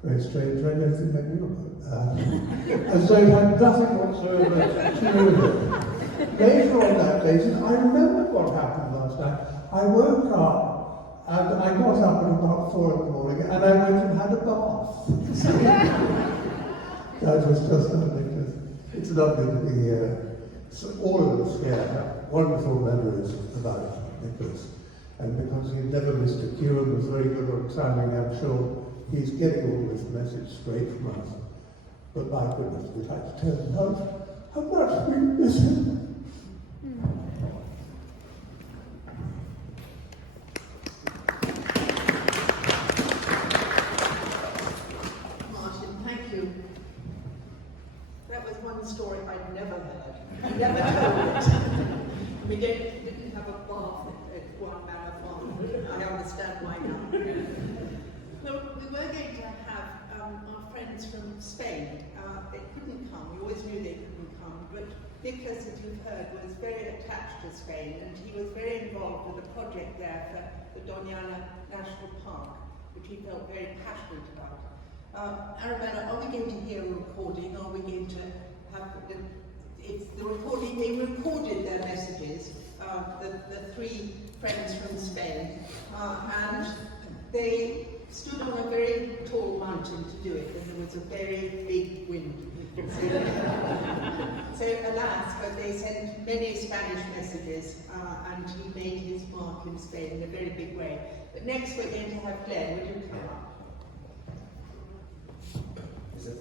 very strange. I don't think I knew about that." And so it had nothing whatsoever to do with it. Later on that day, he said, "I remember what happened last night. I woke up and I got up at about 4 in the morning and I went and had a bath." That was just ridiculous. It's lovely to be here. So all of us here have wonderful memories about Nicholas. And because he never missed a cue and was very good on timing, I'm sure he's getting all this message straight from us. But my goodness, we'd like to tell him how much we miss him. Martin, thank you. That was one story I'd never heard. I never told it. We didn't have a bath at one manor farm. I understand why now. Well, we were going to have our friends from Spain. They couldn't come. We always knew they couldn't come. But Nicholas, as you've heard, was very attached to Spain, and he was very involved with a project there for the Doñana National Park, which he felt very passionate about. Arabella, are we going to hear a recording? Are we going to have the recording? They recorded their messages, the 3 friends from Spain, and they stood on a very tall mountain to do it, and there was a very big wind. So alas, but they sent many Spanish messages, and he made his mark in Spain in a very big way. But next we're going to have Glenn. Would you come up? Is it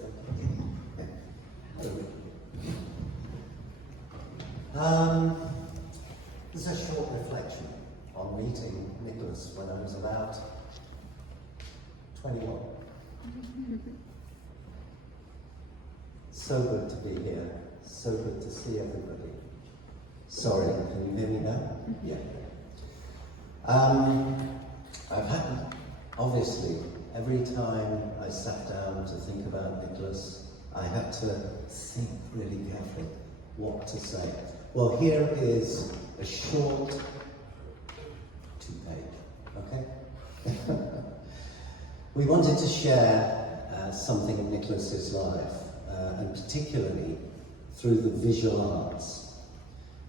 This is a short reflection on meeting Nicholas when I was about 21. So good to be here, so good to see everybody. Sorry, can you hear me now? Yeah. I've had, obviously, every time I sat down to think about Nicholas, I had to think really carefully what to say. Well, here is a short 2-page, okay? We wanted to share something in Nicholas's life, and particularly through the visual arts.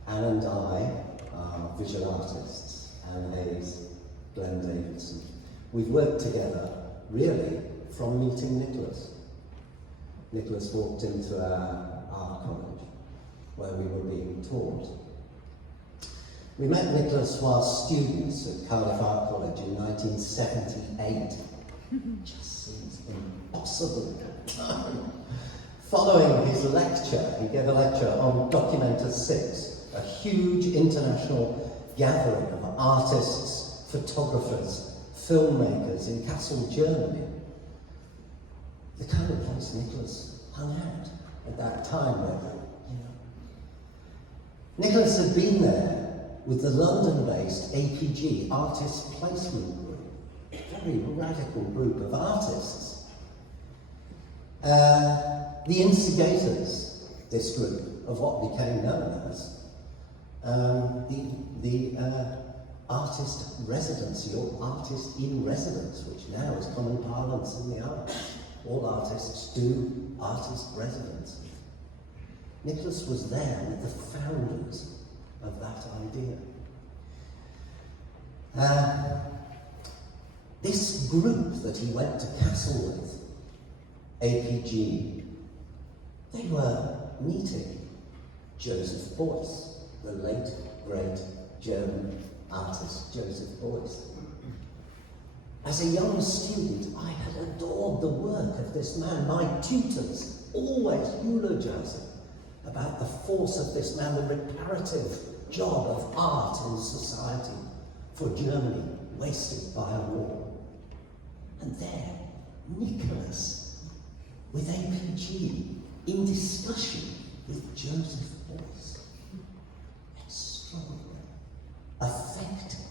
Anne and I are visual artists, Anne Hayes, Glenn Davidson. We've worked together, really, from meeting Nicholas. Nicholas walked into our art college, where we were being taught. We met Nicholas while students at Cardiff Art College in 1978. Just seems impossible. Following his lecture, he gave a lecture on Documenta 6, a huge international gathering of artists, photographers, filmmakers in Kassel, Germany. The kind of place Nicholas hung out at that time where, Nicholas had been there with the London-based APG, Artist Placement Group, a very radical group of artists. The instigators, this group, of what became known as the artist residency, or artist in residence, which now is common parlance in the arts. All artists do artist residency. Nicholas was there with the founders of that idea. This group that he went to Castle with, APG, they were meeting Joseph Beuys, the late, great German artist Joseph Beuys. As a young student, I had adored the work of this man. My tutors always eulogizing about the force of this man, the reparative job of art in society for Germany wasted by a war. And there, Nicholas, with APG, in discussion with Joseph Beuys. Extraordinary. Affecting.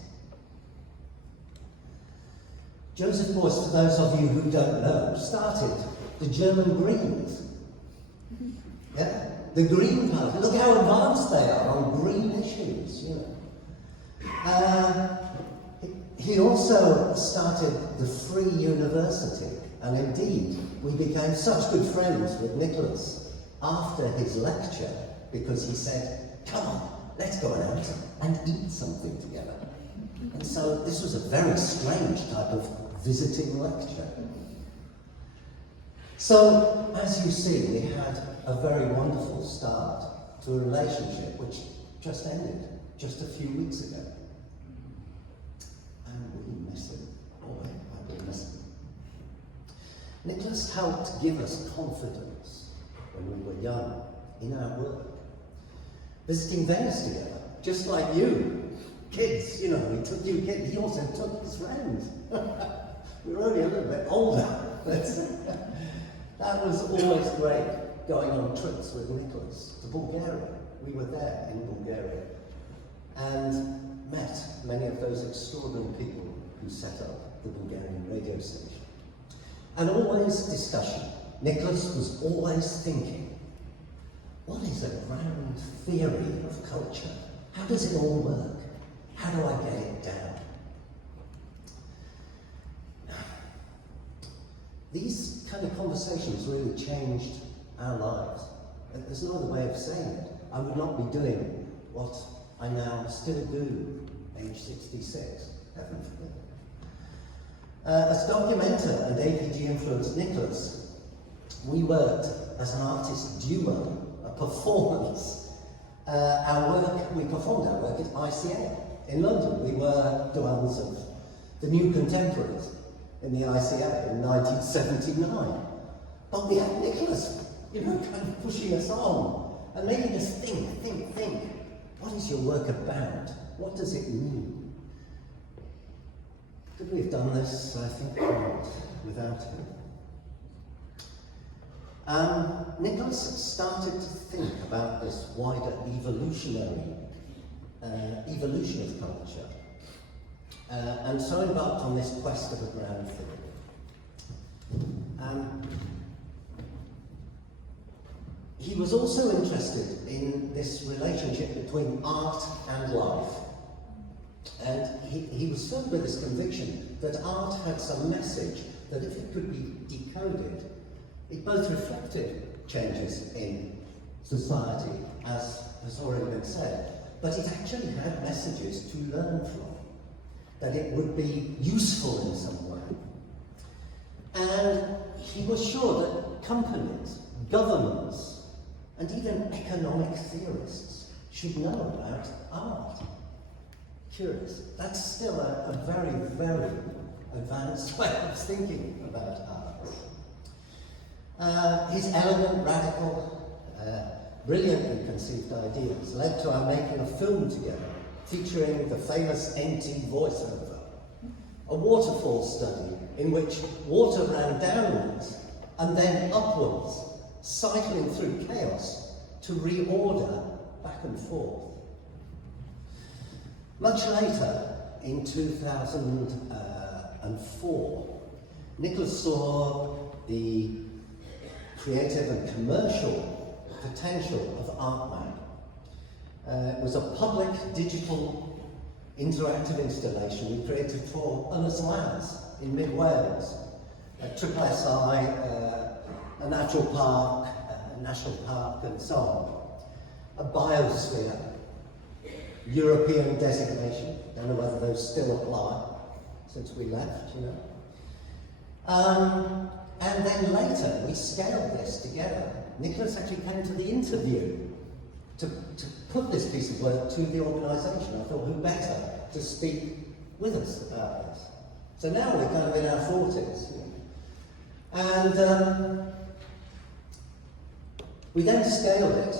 Joseph Beuys, for those of you who don't know, started the German Greens. Yeah? The Green Party. Look how advanced they are on green issues, He also started the Free University, and indeed, we became such good friends with Nicholas after his lecture, because he said, come on, let's go out and eat something together. And so this was a very strange type of visiting lecture. So, as you see, we had a very wonderful start to a relationship which just ended just a few weeks ago. And we miss him. Boy, I do miss him. Nicholas helped give us confidence when we were young in our work. Visiting Venice together, just like you. Kids, we took you kids. He also took his friends. We were only a little bit older. That was always great, going on trips with Nicholas to Bulgaria. We were there in Bulgaria and met many of those extraordinary people who set up the Bulgarian radio station. And always discussion. Nicholas was always thinking, what is a grand theory of culture? How does it all work? How do I get it down? These kind of conversations really changed our lives. There's no other way of saying it. I would not be doing what I now still do, age 66, heaven forbid. As documenter and APG influenced Nicholas, we worked as an artist duo, a performance. We performed our work at ICA in London. We were duans of the New Contemporaries in the ICA in 1979. But we had Nicholas, kind of pushing us on and making us think. What is your work about? What does it mean? Could we have done this? I think not, without him. Nicholas started to think about this wider evolution of culture, and so embarked on this quest of a grand theory. He was also interested in this relationship between art and life. And he was filled with this conviction that art had some message, that if it could be decoded, it both reflected changes in society, as has already been said, but it actually had messages to learn from, that it would be useful in some way. And he was sure that companies, governments, and even economic theorists should know about art. Curious. That's still a very, very advanced way of thinking about art. His elegant, radical, brilliantly conceived ideas led to our making a film together, featuring the famous NT voiceover, a waterfall study in which water ran downwards and then upwards cycling through chaos to reorder back and forth. Much later, in 2004, Nicholas saw the creative and commercial potential of ArtMag. It was a public digital interactive installation we created for Ynys Lands in mid-Wales, a triple SI, a natural park, a national park and so on. A biosphere, European designation, don't know whether those still apply since we left, you know. And then later we scaled this together. Nicholas actually came to the interview to put this piece of work to the organisation. I thought, who better to speak with us about this? So now we're kind of in our 40s. You know. And we then scaled it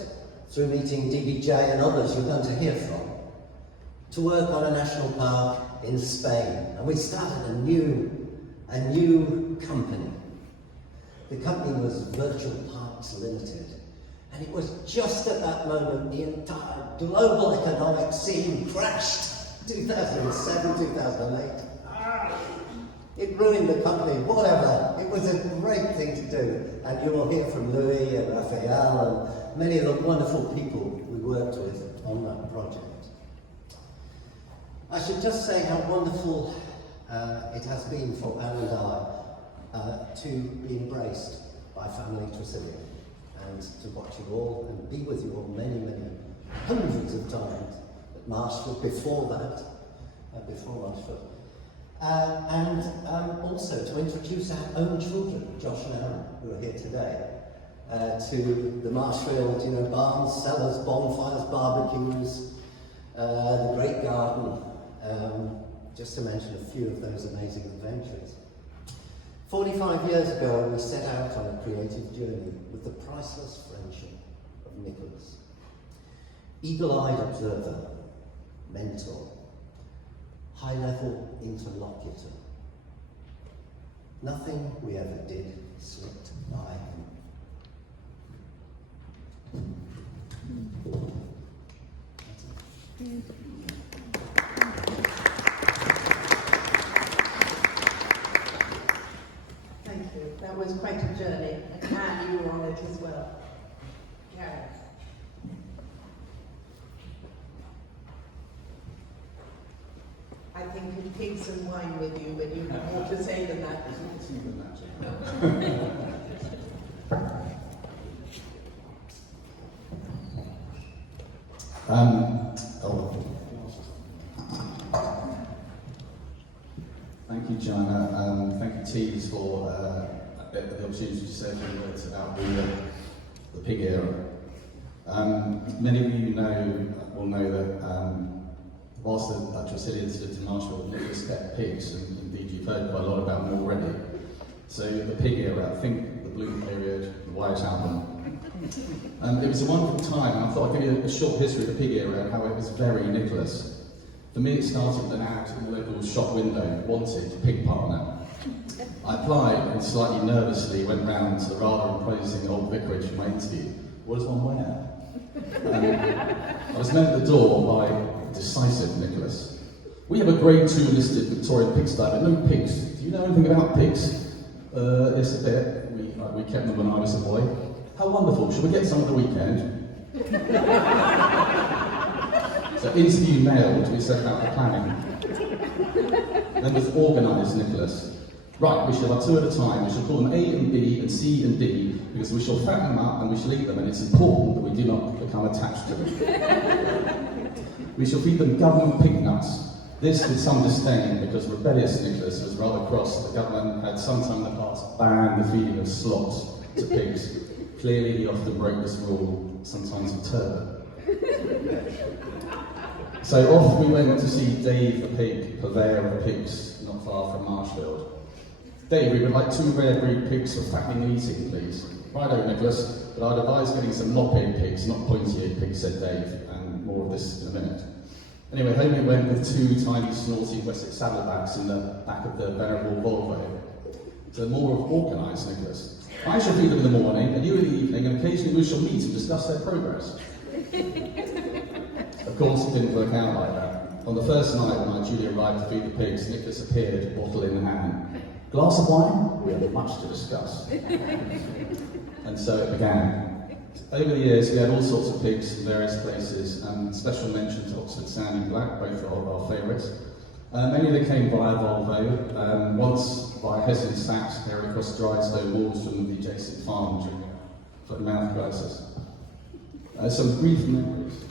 through meeting DBJ and others you're going to hear from to work on a national park in Spain. And we started a new company. The company was Virtual Parks Limited. And it was just at that moment the entire global economic scene crashed. 2007, 2008. It ruined the company, whatever. It was a great thing to do. And you will hear from Louis and Raphael and many of the wonderful people we worked with on that project. I should just say how wonderful it has been for Anne and I to be embraced by family Tresilian and to watch you all and be with you all many, many hundreds of times at Marshfield before that, before Marshfield. And also to introduce our own children, Josh and Aaron, who are here today, to the Marshfield, you know, barns, cellars, bonfires, barbecues, the great garden, just to mention a few of those amazing adventures. 45 years ago, we set out on a creative journey with the priceless friendship of Nicholas. Eagle-eyed observer, mentor, high-level interlocutor. Nothing we ever did slipped by him. Thank you. That was quite a journey, and Anne, you were on it as well. Gareth. I think it takes some wine with you, but you have more to say than that. Thank you, Joanna. Thank you, Tees, for the opportunity to say a few words about the pig era. Many of you will know that whilst the Tresilians lived in Marshfield, Nicholas kept pigs, and indeed you've heard quite a lot about them already. So the pig era, I think the Blue period, the White Album. It was a wonderful time, and I thought I'd give you a short history of the pig era and how it was very Nicholas. For me, it started with an ad in the local shop window, wanted pig partner. I applied and slightly nervously went round to the rather imposing old vicarage for my interview. What does one wear? I was met at the door by decisive Nicholas. We have a grade 2 listed Victorian pigsty, but no pigs. Do you know anything about pigs? Yes, a bit. We kept them when I was a boy. How wonderful. Shall we get some at the weekend? So interview nailed, we set about the planning. Then was organised Nicholas. Right, we shall have 2 at a time. We shall call them A and B and C and D, because we shall fatten them up and we shall eat them, and it's important that we do not become attached to them. We shall feed them government pig nuts. This with some disdain, because rebellious Nicholas was rather cross that the government had sometime in the past banned the feeding of slots to pigs. Clearly he often broke this rule, sometimes with turban. So off we went to see Dave the pig, purveyor of pigs, not far from Marshfield. Dave, we would like 2 rare breed pigs for fattening and eating, please. Righto, Nicholas, but I'd advise getting some lop-eared pigs, not pointy-eared pigs, said Dave, and more of this in a minute. Anyway, home we went with 2 tiny snorty Wessex saddlebacks in the back of the venerable Volvo. So more of organised Nicholas. I shall feed them in the morning, and you in the evening, and occasionally we shall meet and discuss their progress. Of course, it didn't work out like that. On the first night when I duly arrived to feed the pigs, Nicholas appeared, bottle in hand. Glass of wine? We had much to discuss. And so it began. Over the years, we had all sorts of pigs from various places, and special mention to Oxford Sandy Black, both of our favourites. Many of them came via Volvo, once via Hessian Sachs, carried across dry stone walls from the adjacent farm during the foot-and-mouth crisis. Some brief memories.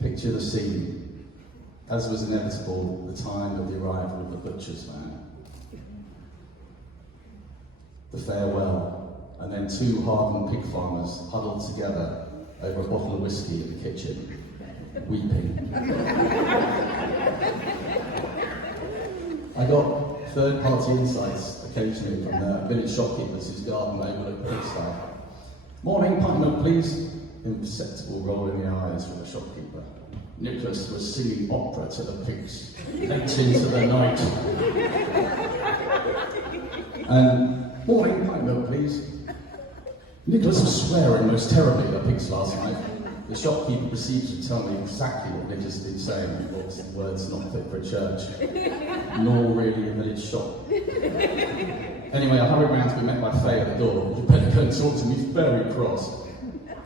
Picture the scene. As was inevitable, the time of the arrival of the butcher's van. The farewell, and then two hardened pig farmers huddled together over a bottle of whiskey in the kitchen, weeping. I got third-party insights occasionally from the village shopkeepers whose garden overlooked the pigsty. Morning, pint milk, please. Imperceptible roll in the eyes from the shopkeeper. Nicholas was singing opera to the pigs, late into the night. And morning, pint milk, please. Nicholas was swearing most terribly at the pigs last night. The shopkeeper proceeded to tell me exactly what Nicholas had been saying. Obviously, words not fit for a church, nor really a village shop. Anyway, I hurried round to be met by Faye at the door. You better go and talk to me, he's very cross.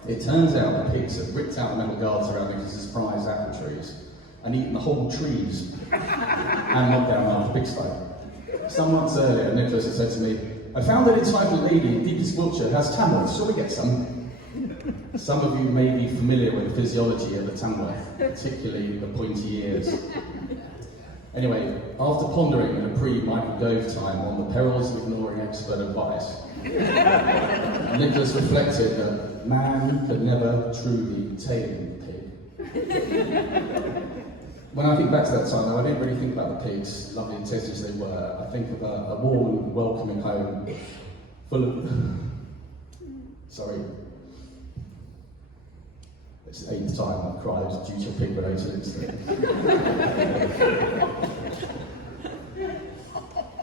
It turns out the pigs had ripped out the metal guards around Nicholas's prize apple trees and eaten the whole trees and knocked down half the pigsty. Some months earlier, Nicholas had said to me, I found that entitled lady in deepest Wiltshire has Tamworth, shall we get some? Some of you may be familiar with the physiology of the Tamworth, particularly the pointy ears. Anyway, after pondering in a pre-Michael Gove time on the perils of ignoring expert advice, Nicholas reflected that man could never truly tame the pig. When I think back to that time, though, I didn't really think about the pigs, lovely and tasty as they were. I think of a warm and welcoming home, full of... Sorry. It's the 8th time I've cried due to a pig-related incident.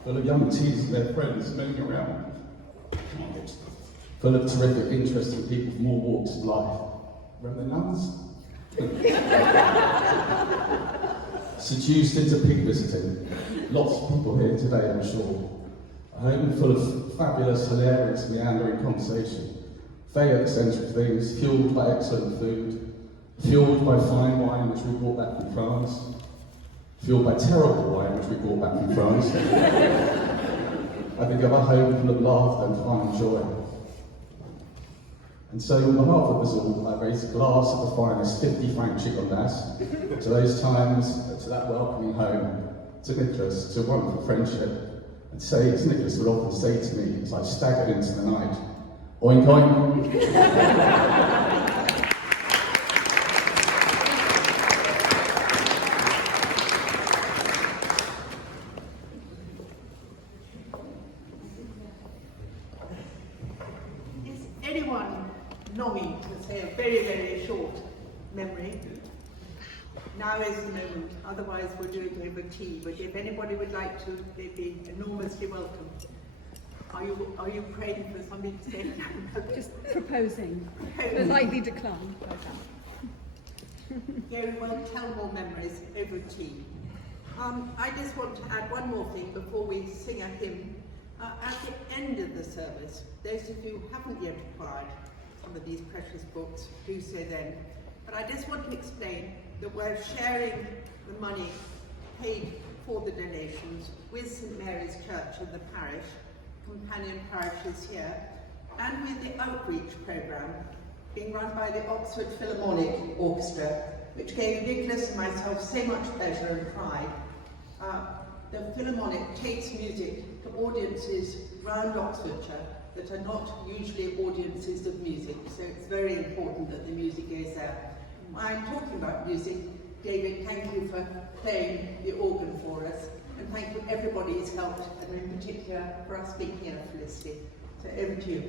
Full of young teens and their friends milling around. Full of terrific, interesting people from all walks of life. Remember the nuns? Seduced into pig visiting. Lots of people here today, I'm sure. A home full of fabulous, hilarious, meandering conversation. Faye at the centre of things, fuelled by excellent food, fuelled by fine wine which we brought back from France, fuelled by terrible wine which we brought back from France. I think of a home full of laughter and fun and joy. And so, on behalf of us all, I raise a glass of the finest 50-franc chicondas to those times, to that welcoming home, to Nicholas, to a wonderful friendship, and say, as Nicholas would often say to me as I staggered into the night, oink oink. Is anyone longing to say a very, very short memory? Now is the moment, otherwise we'll do it over tea, but if anybody would like to, they'd be enormously welcome. Are you praying for somebody to say? Just proposing. A likely decline. Very well, tell more memories over tea. I just want to add one more thing before we sing a hymn. At the end of the service, those of you who haven't yet acquired some of these precious books, do so then. But I just want to explain that we're sharing the money paid for the donations with St Mary's Church in the parish, companion parishes here, and with the outreach programme being run by the Oxford Philharmonic Orchestra, which gave Nicholas and myself so much pleasure and pride. The Philharmonic takes music to audiences round Oxfordshire that are not usually audiences of music, so it's very important that the music goes there. While I'm talking about music, David, thank you for playing the organ for us, and thank you everybody who's helped, and in particular for us being here, Felicity. So over to you.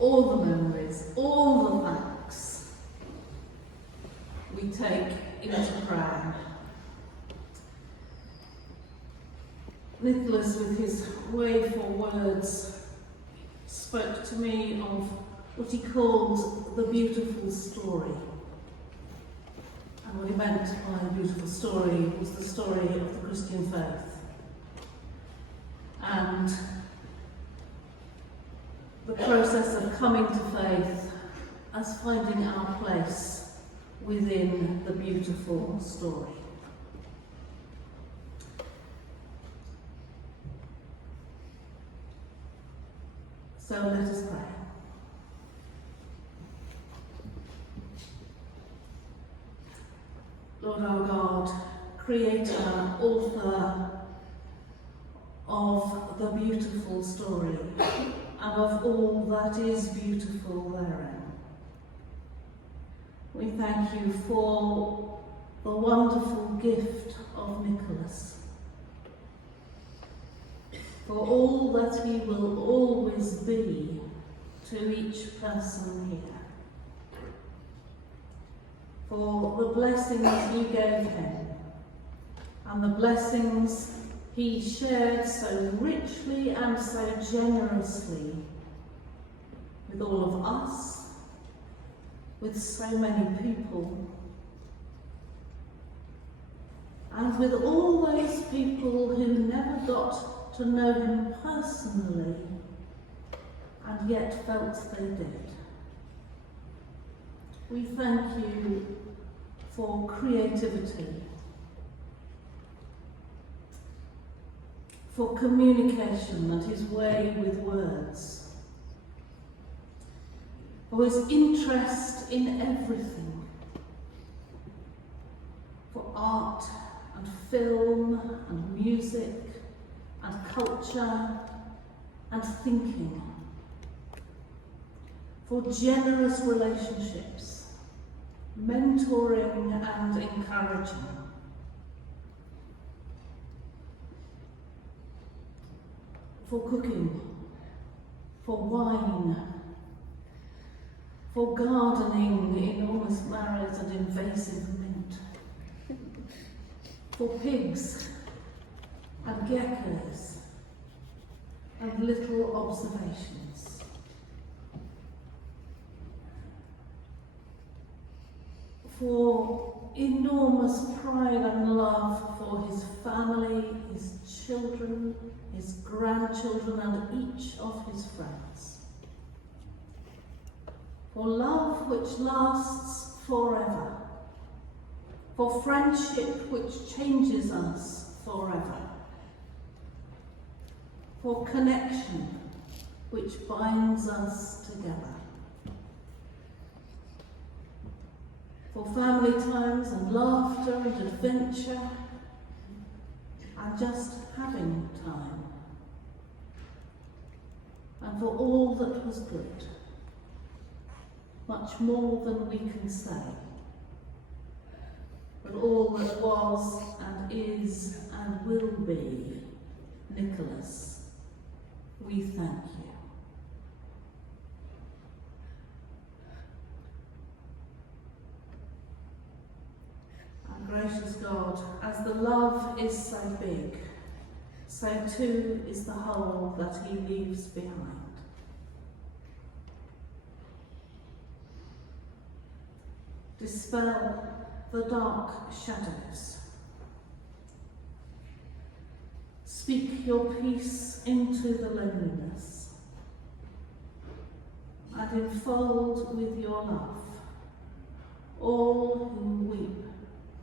all the memories, all the thanks we take into prayer. Nicholas, with his wayful words, spoke to me of what he called the beautiful story. And what he meant by a beautiful story was the story of the Christian faith. And the process of coming to faith as finding our place within the beautiful story. So let us pray. Lord our God, creator, author of the beautiful story and of all that is beautiful therein, we thank you for the wonderful gift of Nicholas, for all that he will always be to each person here, for the blessings you gave him and the blessings he shared so richly and so generously with all of us, with so many people, and with all those people who never got to know him personally and yet felt they did. We thank you for creativity, for communication and his way with words, for his interest in everything, for art and film and music and culture and thinking, for generous relationships, mentoring and encouraging, for cooking, for wine, for gardening in almost married and invasive mint, for pigs and geckos and little observations, for enormous pride and love for his family, his children, his grandchildren and each of his friends, for love which lasts forever, for friendship which changes us forever, for connection which binds us together, for family times and laughter and adventure and just having time, and for all that was good, much more than we can say, but all that was and is and will be, Nicholas, we thank you. And gracious God, as the love is so big, so too is the whole that he leaves behind. Dispel the dark shadows. Speak your peace into the loneliness, and enfold with your love all who weep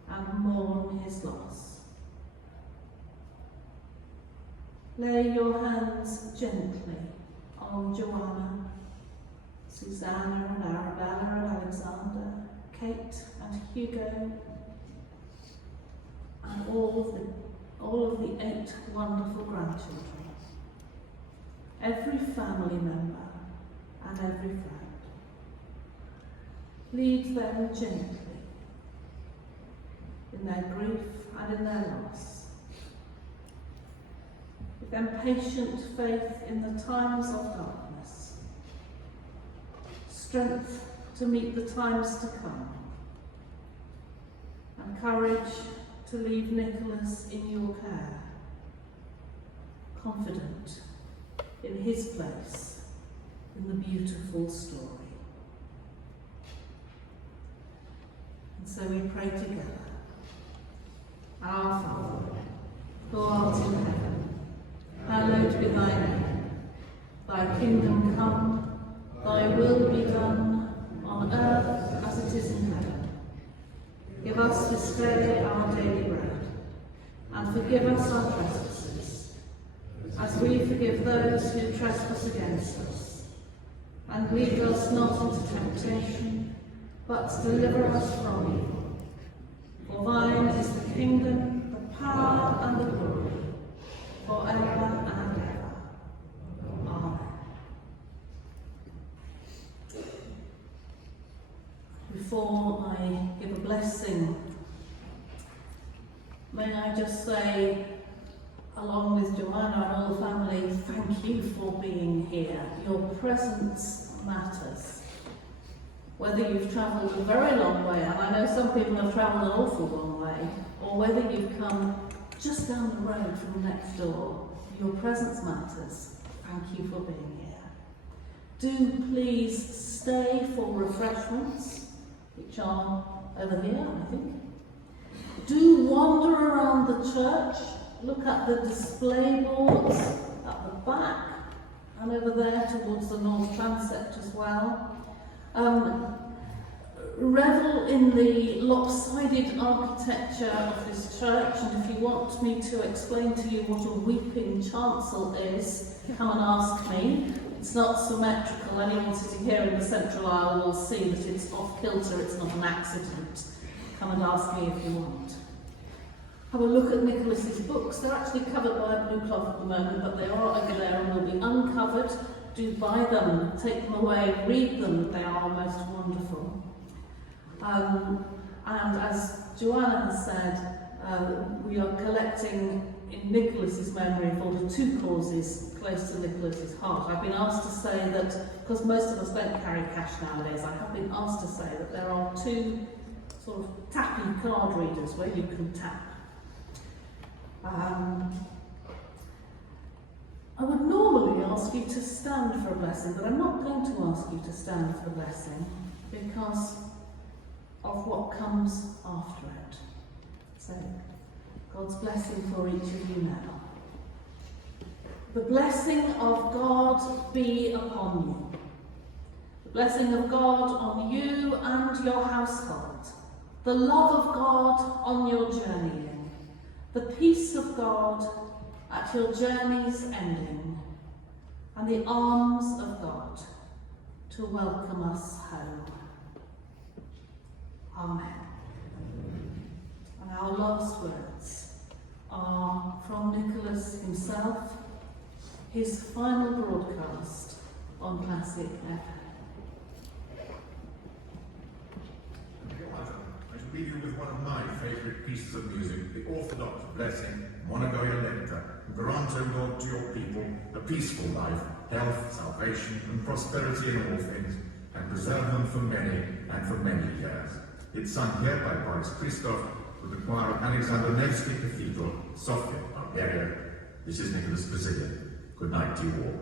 and mourn his loss. Lay your hands gently on Joanna, Susanna and Arabella and Alexander, Kate and Hugo, and all of the 8 wonderful grandchildren, every family member and every friend. Lead them gently in their grief and in their loss. Give them patient faith in the times of darkness, strength to meet the times to come, and courage to leave Nicholas in your care, confident in his place in the beautiful story. And so we pray together. Our Father, who art in heaven, hallowed be thy name. Thy kingdom come, thy will be done, on earth as it is in heaven. Give us this day our daily bread, and forgive us our trespasses, as we forgive those who trespass against us. And lead us not into temptation, but deliver us from evil. For thine is the kingdom, the power, and the glory, forever and ever. Amen. Before I give a blessing, may I just say, along with Joanna and all the family, thank you for being here. Your presence matters. Whether you've travelled a very long way, and I know some people have travelled an awful long way, or whether you've come just down the road from next door, your presence matters. Thank you for being here. Do please stay for refreshments, which are over here, I think. Do wander around the church, look at the display boards at the back, and over there towards the north transept as well. Revel in the lopsided architecture of this church, and if you want me to explain to you what a weeping chancel is, come and ask me. It's not symmetrical. Anyone sitting here in the central aisle will see that it's off kilter, it's not an accident. Come and ask me if you want. Have a look at Nicholas's books. They're actually covered by a blue cloth at the moment, but they are over there and will be uncovered. Do buy them, take them away, read them. They are most wonderful. And as Joanna has said, we are collecting in Nicholas's memory for the two causes close to Nicholas's heart. I've been asked to say that, because most of us don't carry cash nowadays, I have been asked to say that there are two sort of tappy card readers where you can tap. I would normally ask you to stand for a blessing, but I'm not going to ask you to stand for the blessing because of what comes after it. So, God's blessing for each of you now. The blessing of God be upon you. The blessing of God on you and your household. The love of God on your journeying. The peace of God at your journey's ending. And the arms of God to welcome us home. Amen. And our last words are from Nicholas himself, his final broadcast on Classic FM. I shall leave you with one of my favourite pieces of music, the Orthodox blessing, Многая, лета. Grant, O Lord, to your people a peaceful life, health, salvation, and prosperity in all things, and preserve them for many and for many years. It's sung here by Boris Christoff with the choir of Alexander Nevsky Cathedral, Sofia, Bulgaria. This is Nicholas Tresilian. Good night to you all.